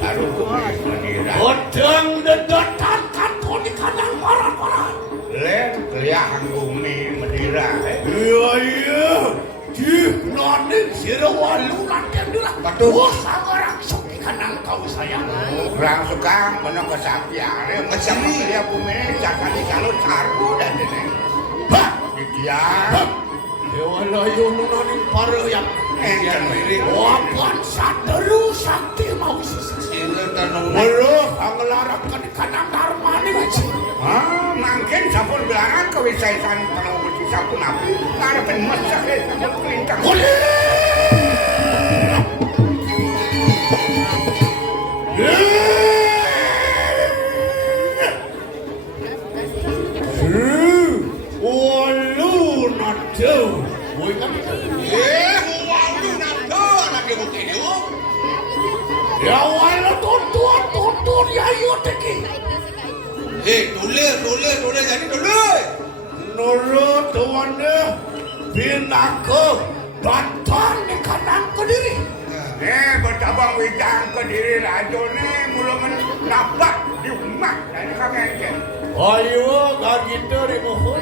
saru kumira odeng dedotan kanto di kadang marah-marah Lek keliahan bumi Medira. iya di noning sira walu lanten dula Waduh. sangarang sok kanang kau sayang Kurang suka mana kesapian. Macam dia bumi jangan disalur saru dan ini. bah Dia. dewa layu noning parayang Kan mirip. wapan sateru sakti mau sisa sila tanong Waduh, angelarakan di kanang darmani wajib Mungkin sampun bilangan kewisaisan penuh besi sampun api. Ada penmasak sampun kelintang. Walu nado. Woi kan walu nado anak ibu kini ya walu tuntun ya yo teki. Dole jadi dole Nolo tuane binako datang di kanang Kediri. Bertabang wijang ke diri rajo nih mulungan napak di rumah dari kagak. Ayo gitu rimuhun.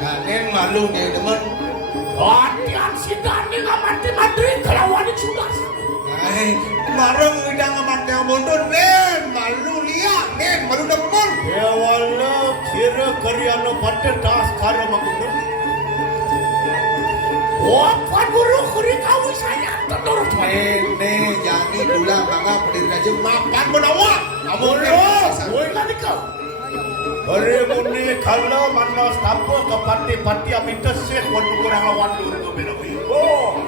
nah nen malu nih teman Latihan sidani mati kelawan sudah. marang udang amat yang mundur nen malu liat nen malu demen Ya wala kira karyano patte das karo magungun. Wapan guru kuri kau saya tenor ene jadi dula mangga pedir aja mapan menawa kamu Woi kali kau. Hari muni kalau manos tapo ke pati aminta sih waktu kurang lawan dulu ke berawi. Oh,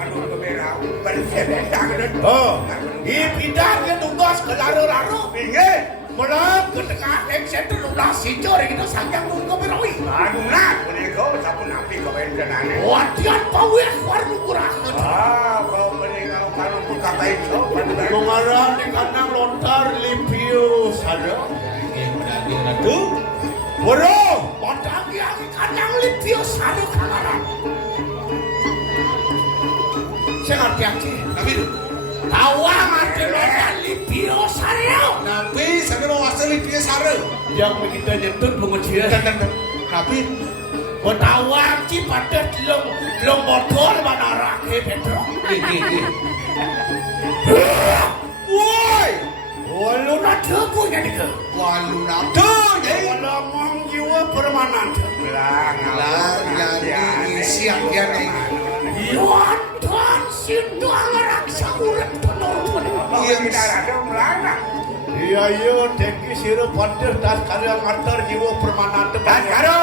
aduh keberau. Bersebedang dan I bidangnya tugas ke laru-laru. pinggir. Malah ke tengah center ulah sijor itu sanjang nunggu berawi. Aduh nak, menikau sampun api kau encanane. Watian pawes warung kurang. Kau menikau kalau buka baik kau pada. Mengarah di kandang lontar limpius ada. tuh Bro, padang yang kandang limpius ada kangaran. Saya ngerti aja. tapi Tawang ada lontar limpius ada. tapi sampai mau asli dia sare Yang kita nyentut pengujian. tapi Tawang ci pada long botol mana rakyat Petro. woi Walu nada punya nika. walu nado jadi Walau ngomong jiwa permanen. lah jadi siang dia nih Yuan tuan sindu angarak saurep penuh. Yang kita rasa melana. Iya iya teki siru pader das karya ngantar jiwa permanen. Dan karo,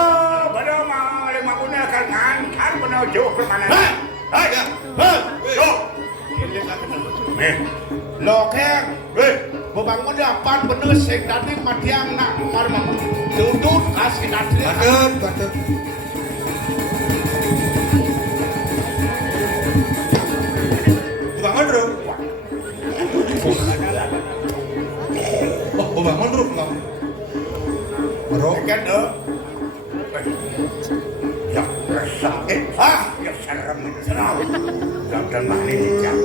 bedo mau lima guna kan ngantar bedo jauh kemana? Jauh. Lokeng, bebangun dapat bener sing tadi matiang nak marmang dudut kasih nadri. Batet. Bangun bro. Oh, bangun bro. Bro. Kan deh. Ya resah. Ya serem. Dan mana ni jam?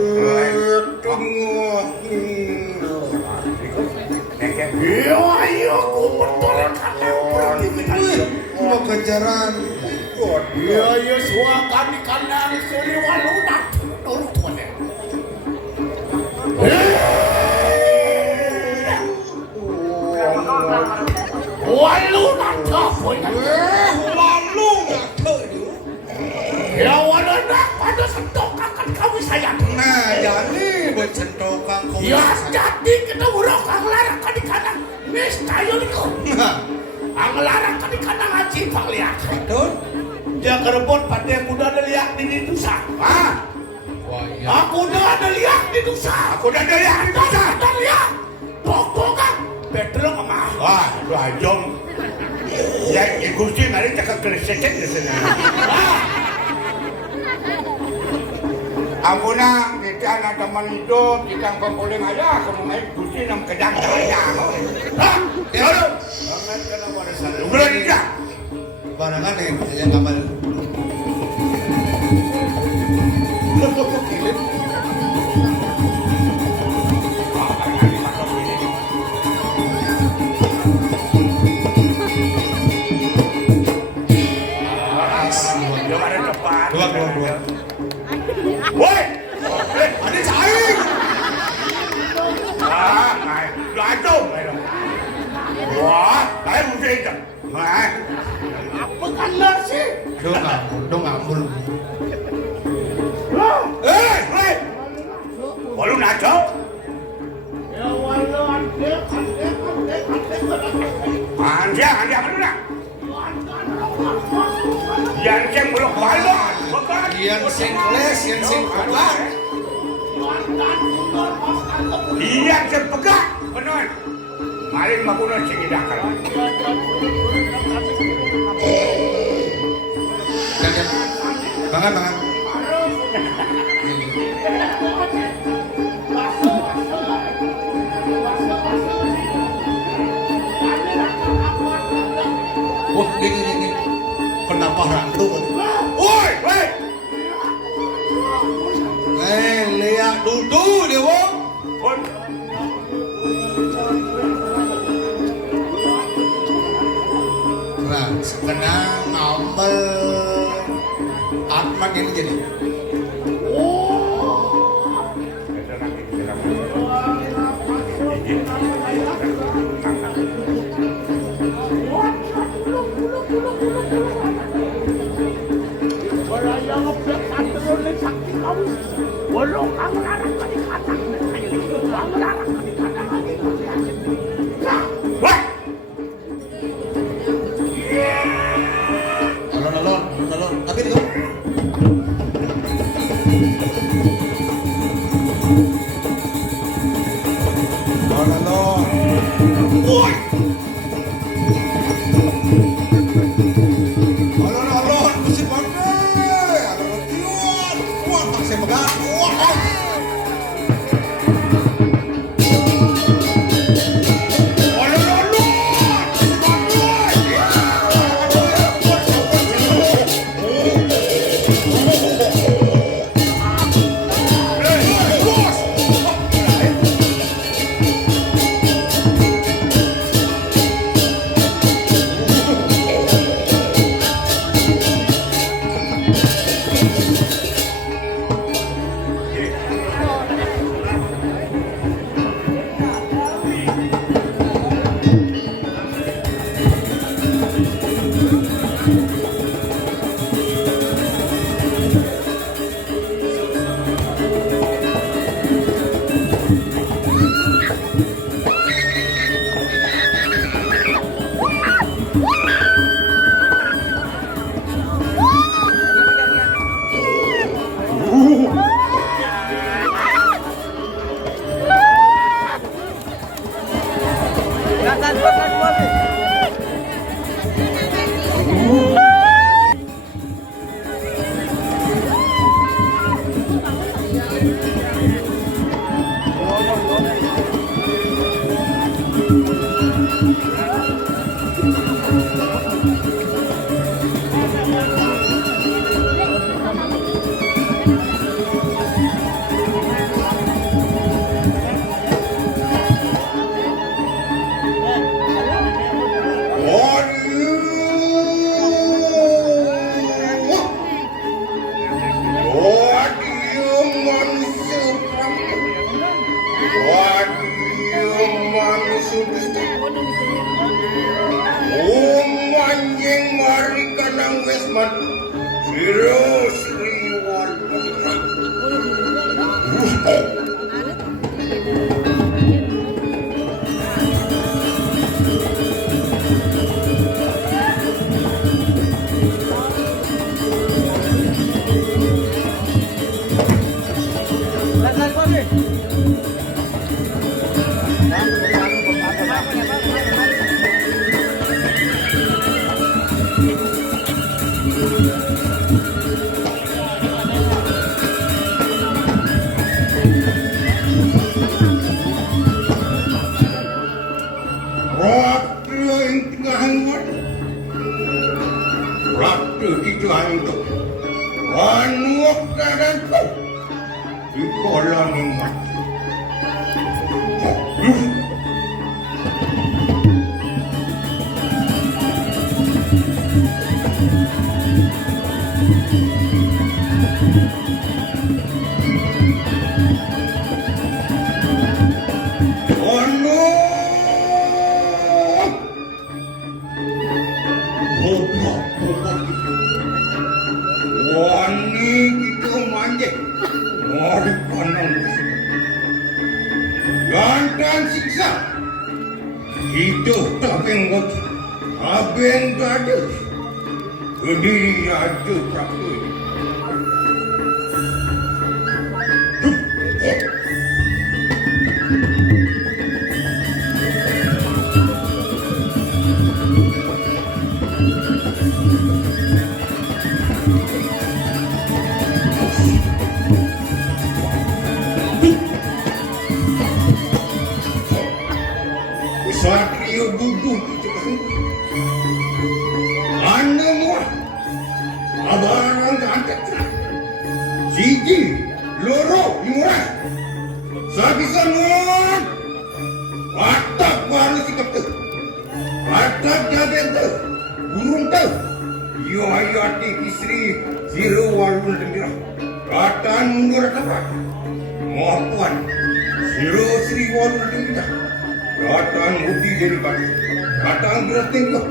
Iya ayo aku betul kandang Mau kejaran. Iya iya suakan di kandang suri walu nak turut mana. Walu nak tahu ya. Lalu nggak tahu. Ya walu nak pada sentuh akan kami sayang. Nah, jadi bercentokang kau. Ya jadi kita urang anglarak di kandang. Mis tayo liko. Anglarak di kandang haji pangliak. Betul. Dia kerebut pada kuda ada liak di dusa. Ah, Wah, ya. aku udah ada liak di dusa. Aku dah ada liak di dusa. Ada liak. Pokok kan. Petro kemah. Wah, rajong. Ya, kursi mari cakap keresetan di sana. Ampuna, kita anak teman hidup, kita kau boleh aja, kamu main kursi nam kedang daya. Hah? Lalu? Jangan kena warisan. Udah tidak? Barangan yang kamal. Dua ada cepat. Dua. Woi! Ada cahaya. Jatuh. Wah, saya mesti itu. Apa kena sih? Dong ngambul. Hei! Baru naco? Ya walau ande. Anda mana? Yang ceng belum balon. Yang sing les, yang sing pegang. Yang ceng pegang. Benar. Mari makunan ceng idakal. Bangan. Wah, ini. Kenapa randu? Woi! Lihat dulu dia, Wong. Nah, sebenarnya ngambel Atman ini jadi. Walau kamu larang kami kata, kamu larang kami kata. Woi! Alon. Tapi itu. Alon. Woi! Alon, musik pakai. Alon, tiuan. Wah, tak saya pegang. Wah. Ratu Tituan itu Anuak dan tu di kolam iman. Wani gitu manje, mari kanang gantan siksa, hidup tabeng ngot, abeng gade, kediri aja praku. Satrio duduk itu kan, anda muah, abarang gantet, siji, loro, lima, sabisa muah, watak baru sikap tu, watak jaben tu, burung tu, yo ayo ati istri, zero walun tembira, katan mundur apa, mohon, zero sri walun tembira. Katan budi jadi batu, katan berarti kau.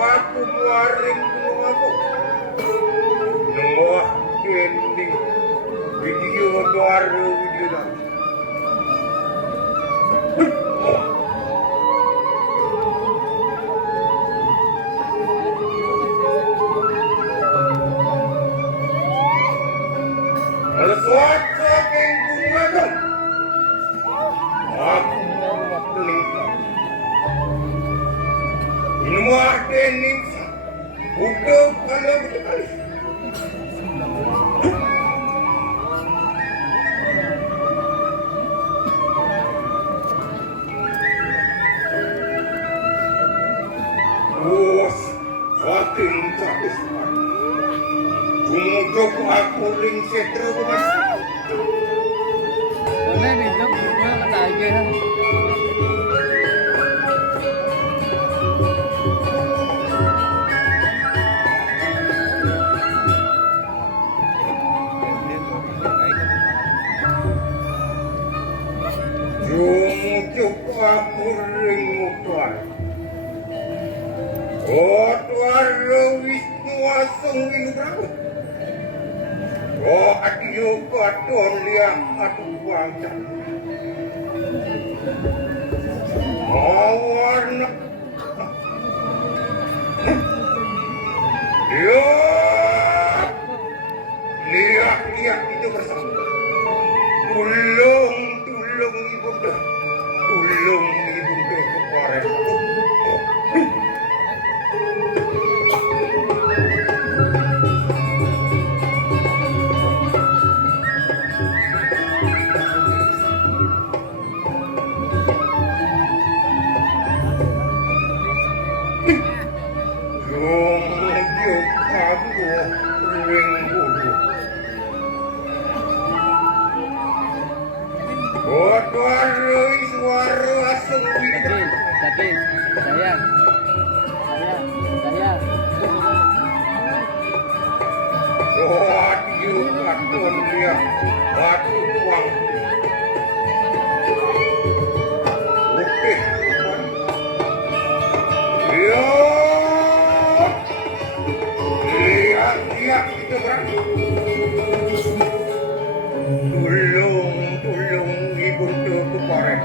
Aku muaring aku nunggu ending video baru video lagi. Sesuatu yang gunakan aku mau pelingkap ini ada nimsa udah kalau betul suatu yang tak bisa Jumujok aku ring setra kemas. Boleh nih, jok. Gue kata aja lah. Jumujok aku ring mutuan. Oh, tuar Wisnu Asung Windraku. Oh, adiyo katon liang atu wangcan. Mawarna. Yo. Lihat itu bersama. Tulung ibunda. Tulung ibunda kepada ring bulu. Bodoh suara asem Tapi, saya. Waduh, aduh dia, waduh uang. Oke, yo, lihat itu berarti. Tulung ibu tuh korek.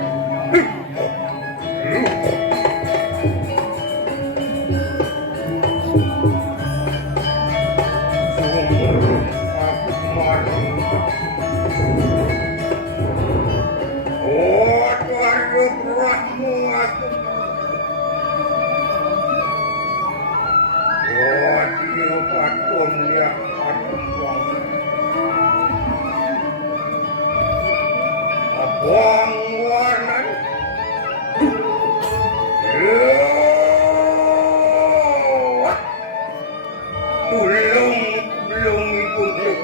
Tulung ibu tuh.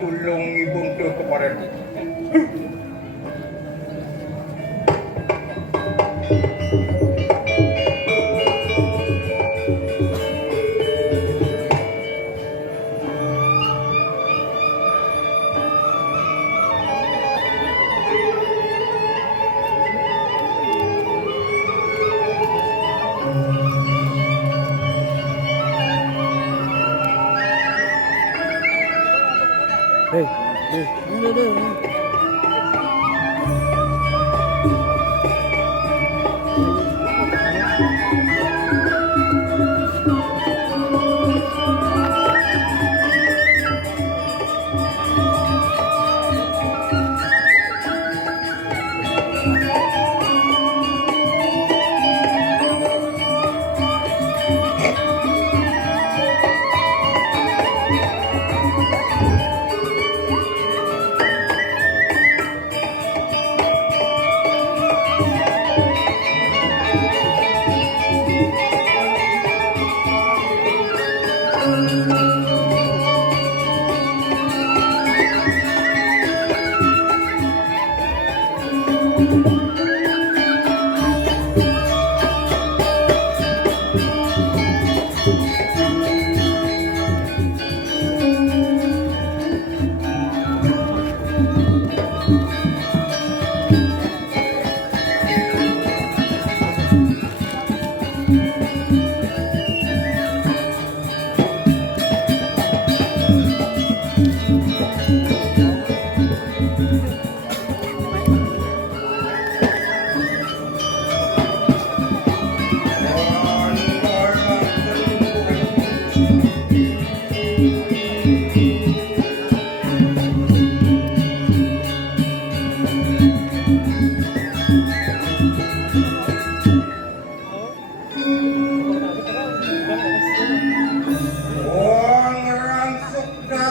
Tulung ibu tuh kemarin.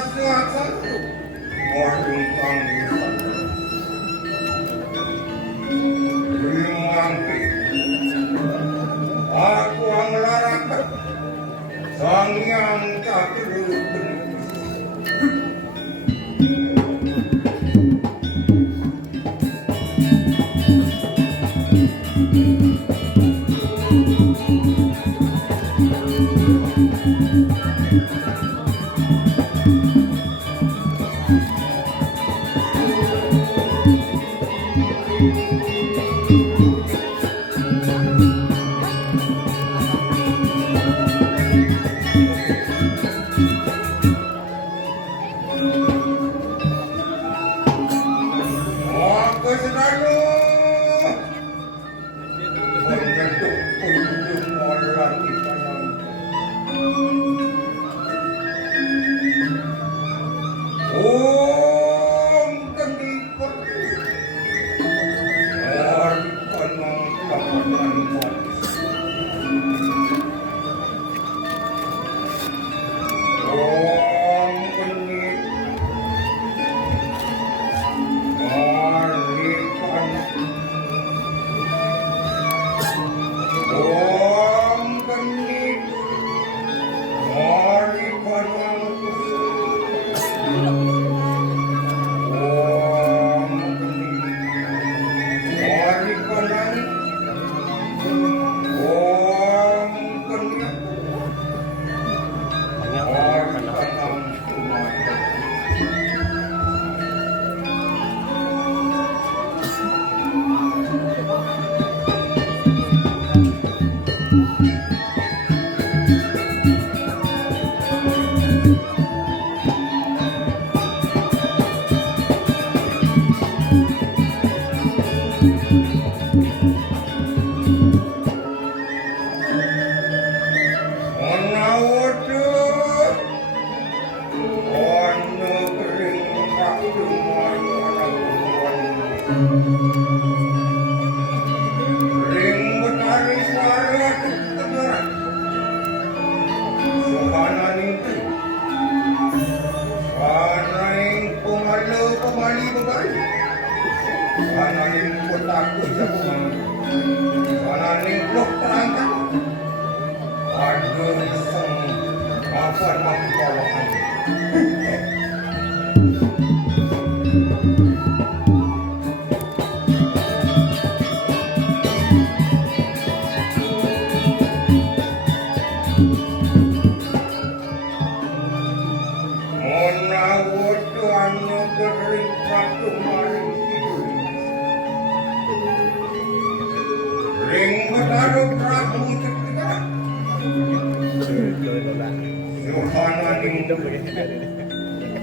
suatu orang tanggung Rimangki aku nglarang sang yang tak terlupa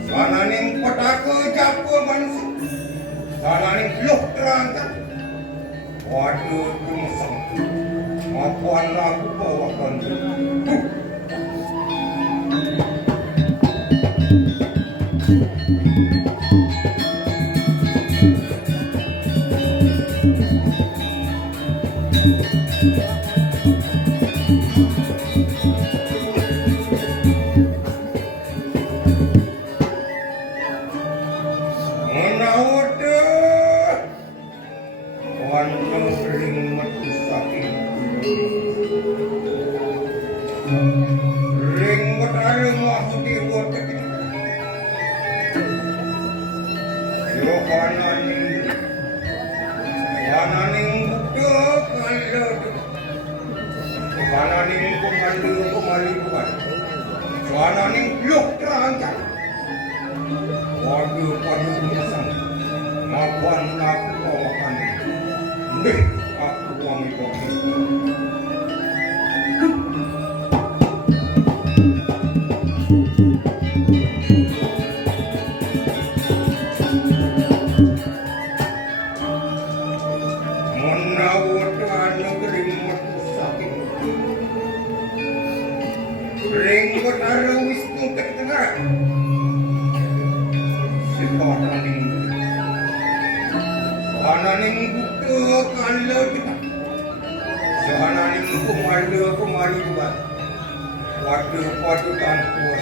Sananing petaka japu manusia, sananing loh terangkan. Waduh tumusang, mapuan aku bawakan. Waduh, tanpa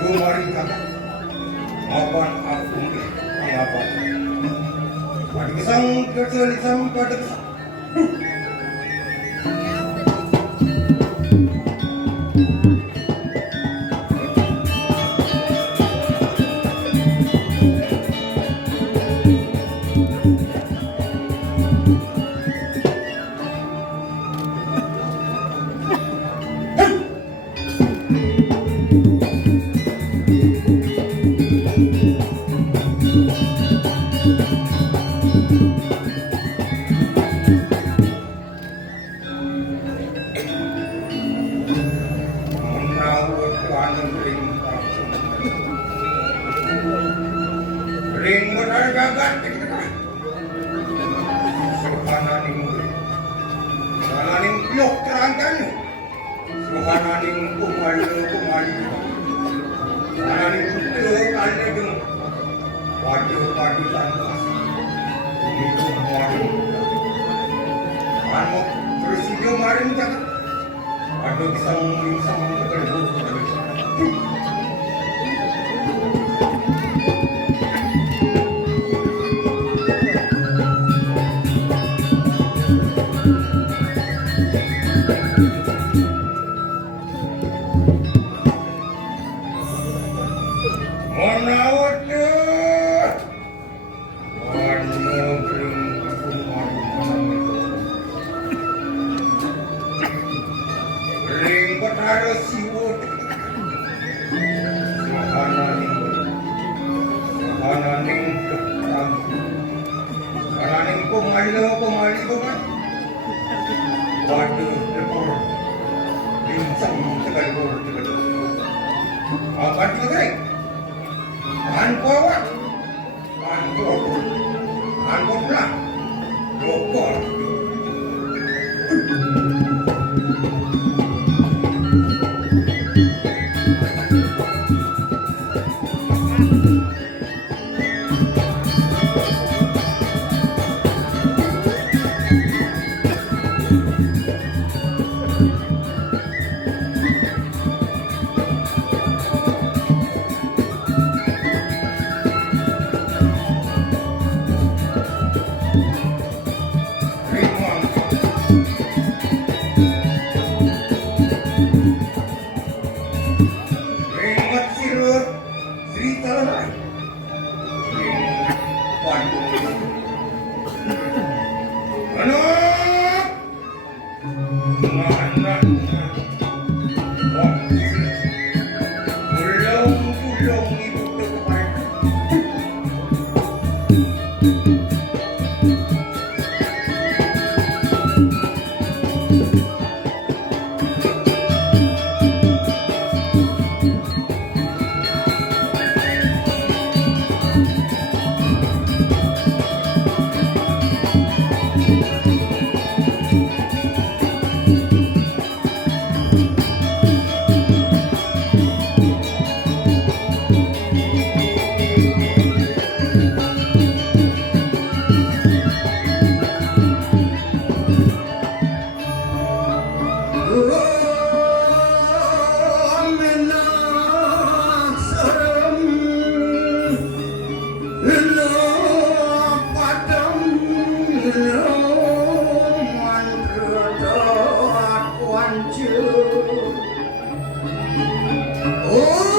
Ibu mari kakak. Apaan aku ni? Apa? Pada kesang kerja lisam pada kesang. Oh,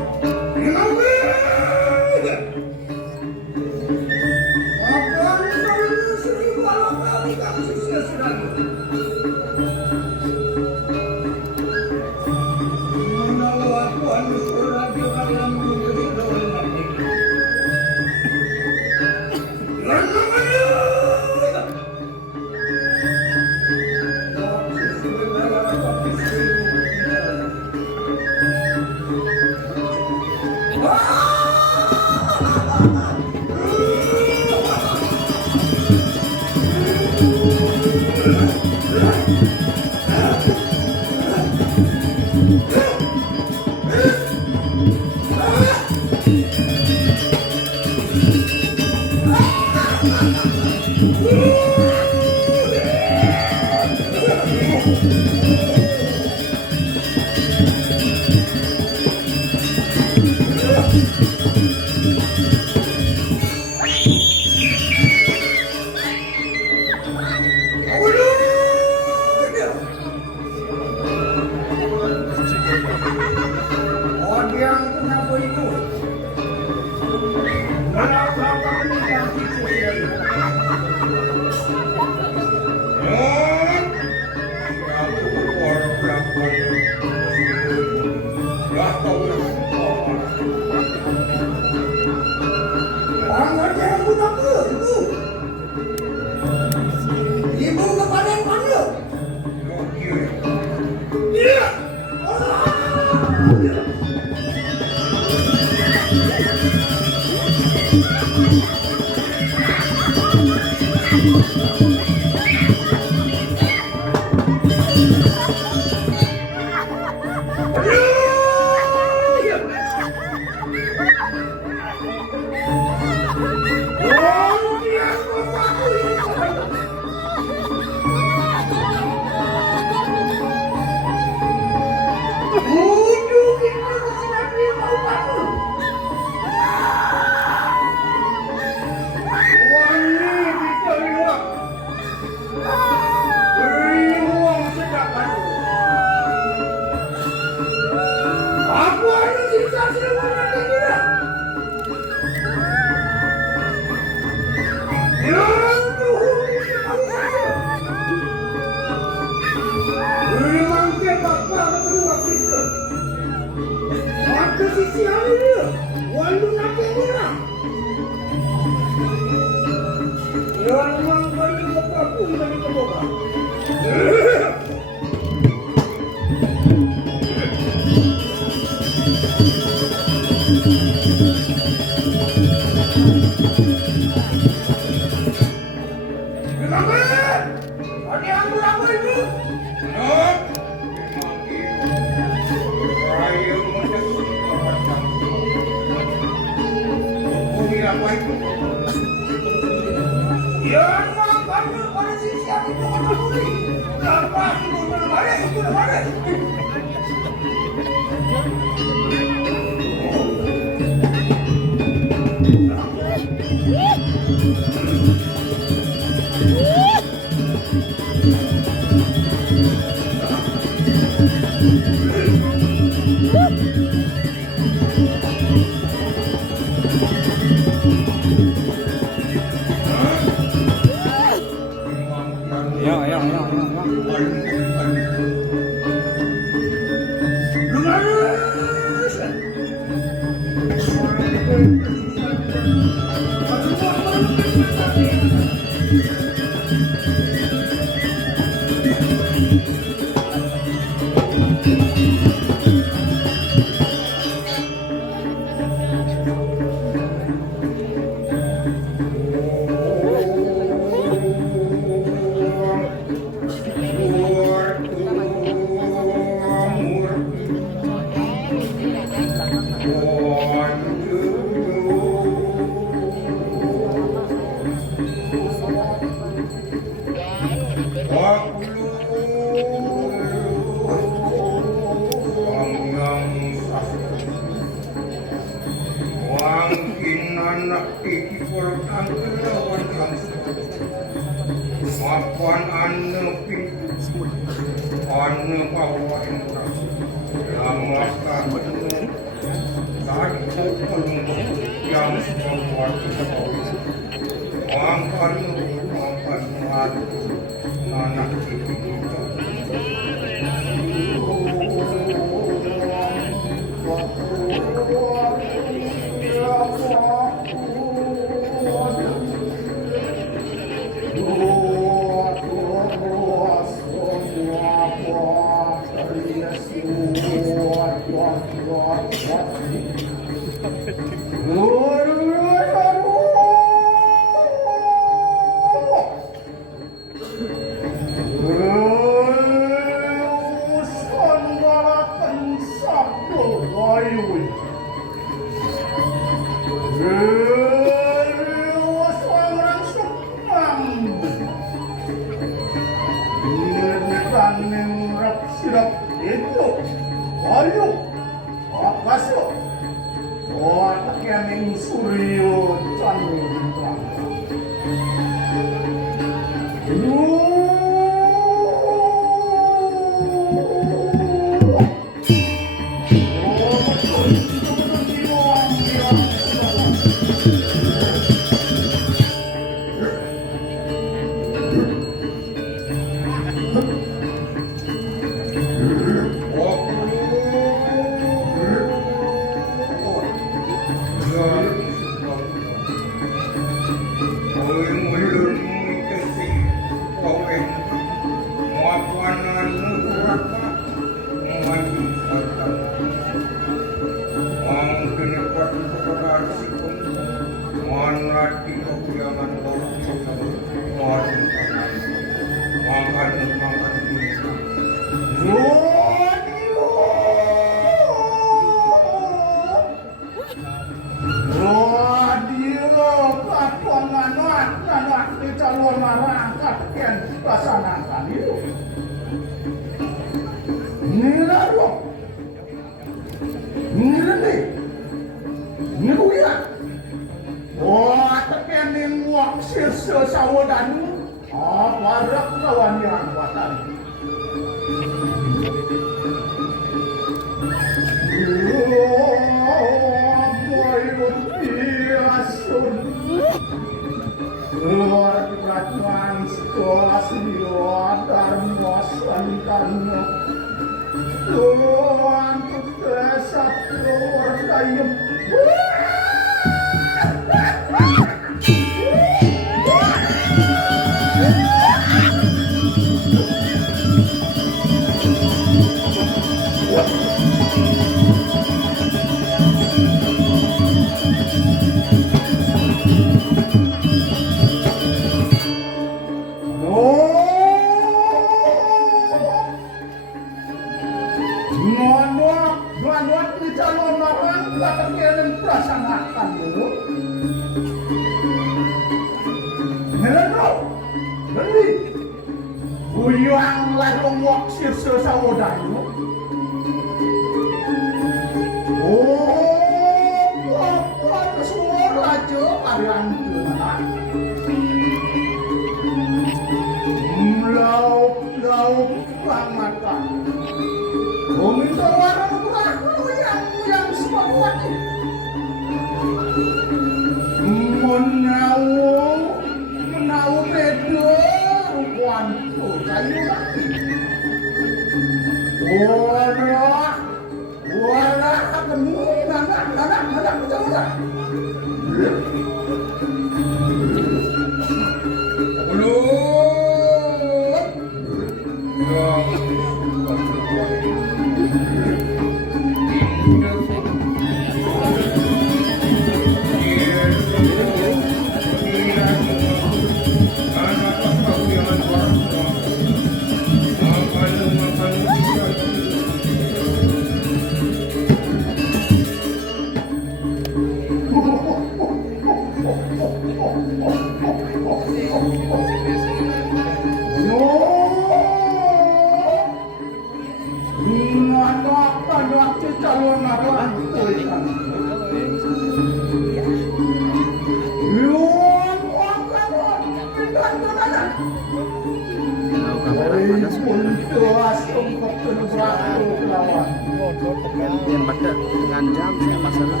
Yang pada dengan jam saya masalah.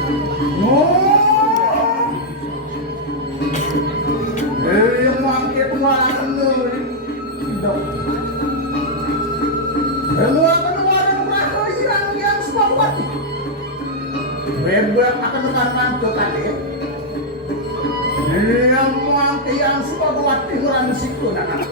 Member akan menaruhkan ke tadi. Yang muang yang suka buat timuran siku nak.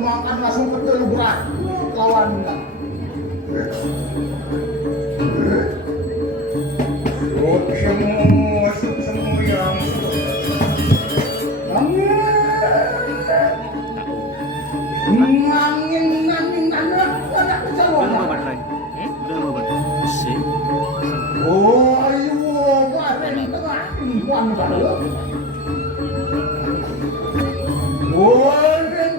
Makan langsung ke telur berat lawan semua yang angin anak kecolongan. Oh, ayo bareng tengah timbuan baru. Oh,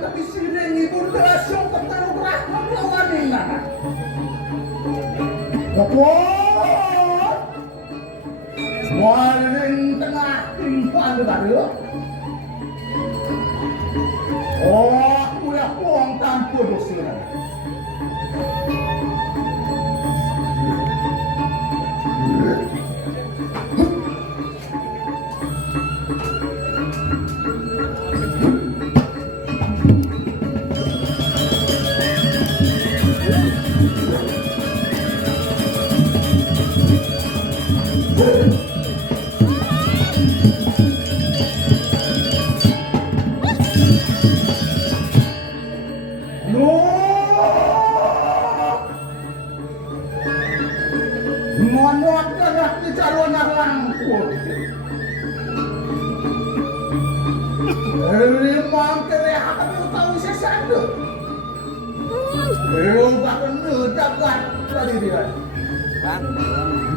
tapi sini ibu langsung ke telur berat lawan anak. Waring tengah timpan baru. Oh, aku ya puang tanpa dosa.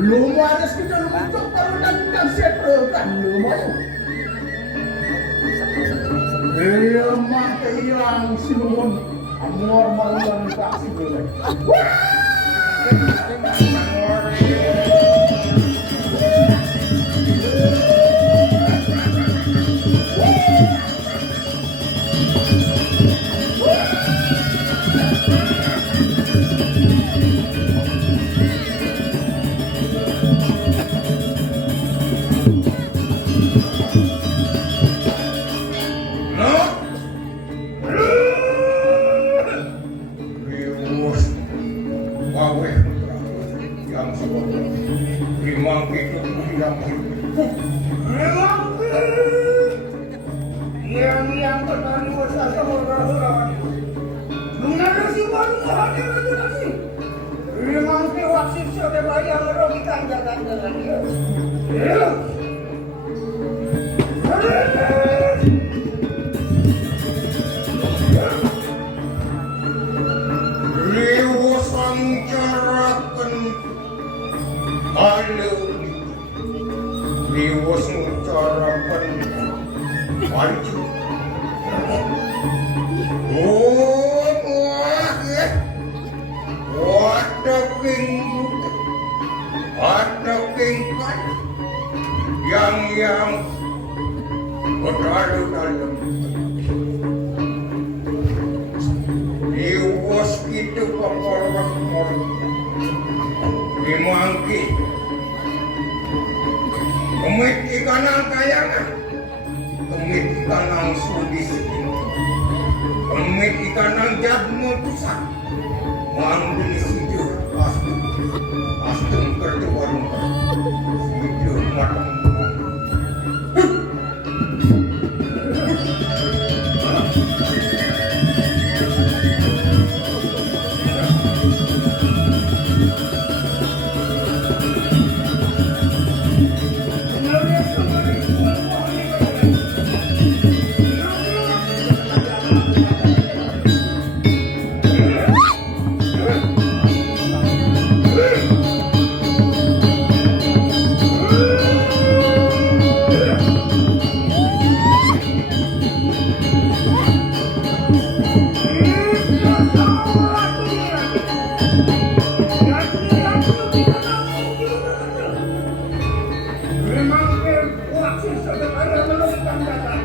Belum ada kita untuk perundang setrokan belum ada. Memang yang sinuhun amor maluan kasih boleh. Rius, wawe, yang sebab limang itu yang yang petani bersama orang benar sih baru ada lagi limang wasit sudah bayar merugikan jangan dia. Liwasang carakan aluni liwasang carakan maju ada king yang berlalu dalam liwas gitu pemorok dimangki kemit ikanang kayangan kemit ikanang sudis kemit ikanang jadmu pusat manggil sijur pasti kerja warung sijur matang memang wasit sudah ada menemukan data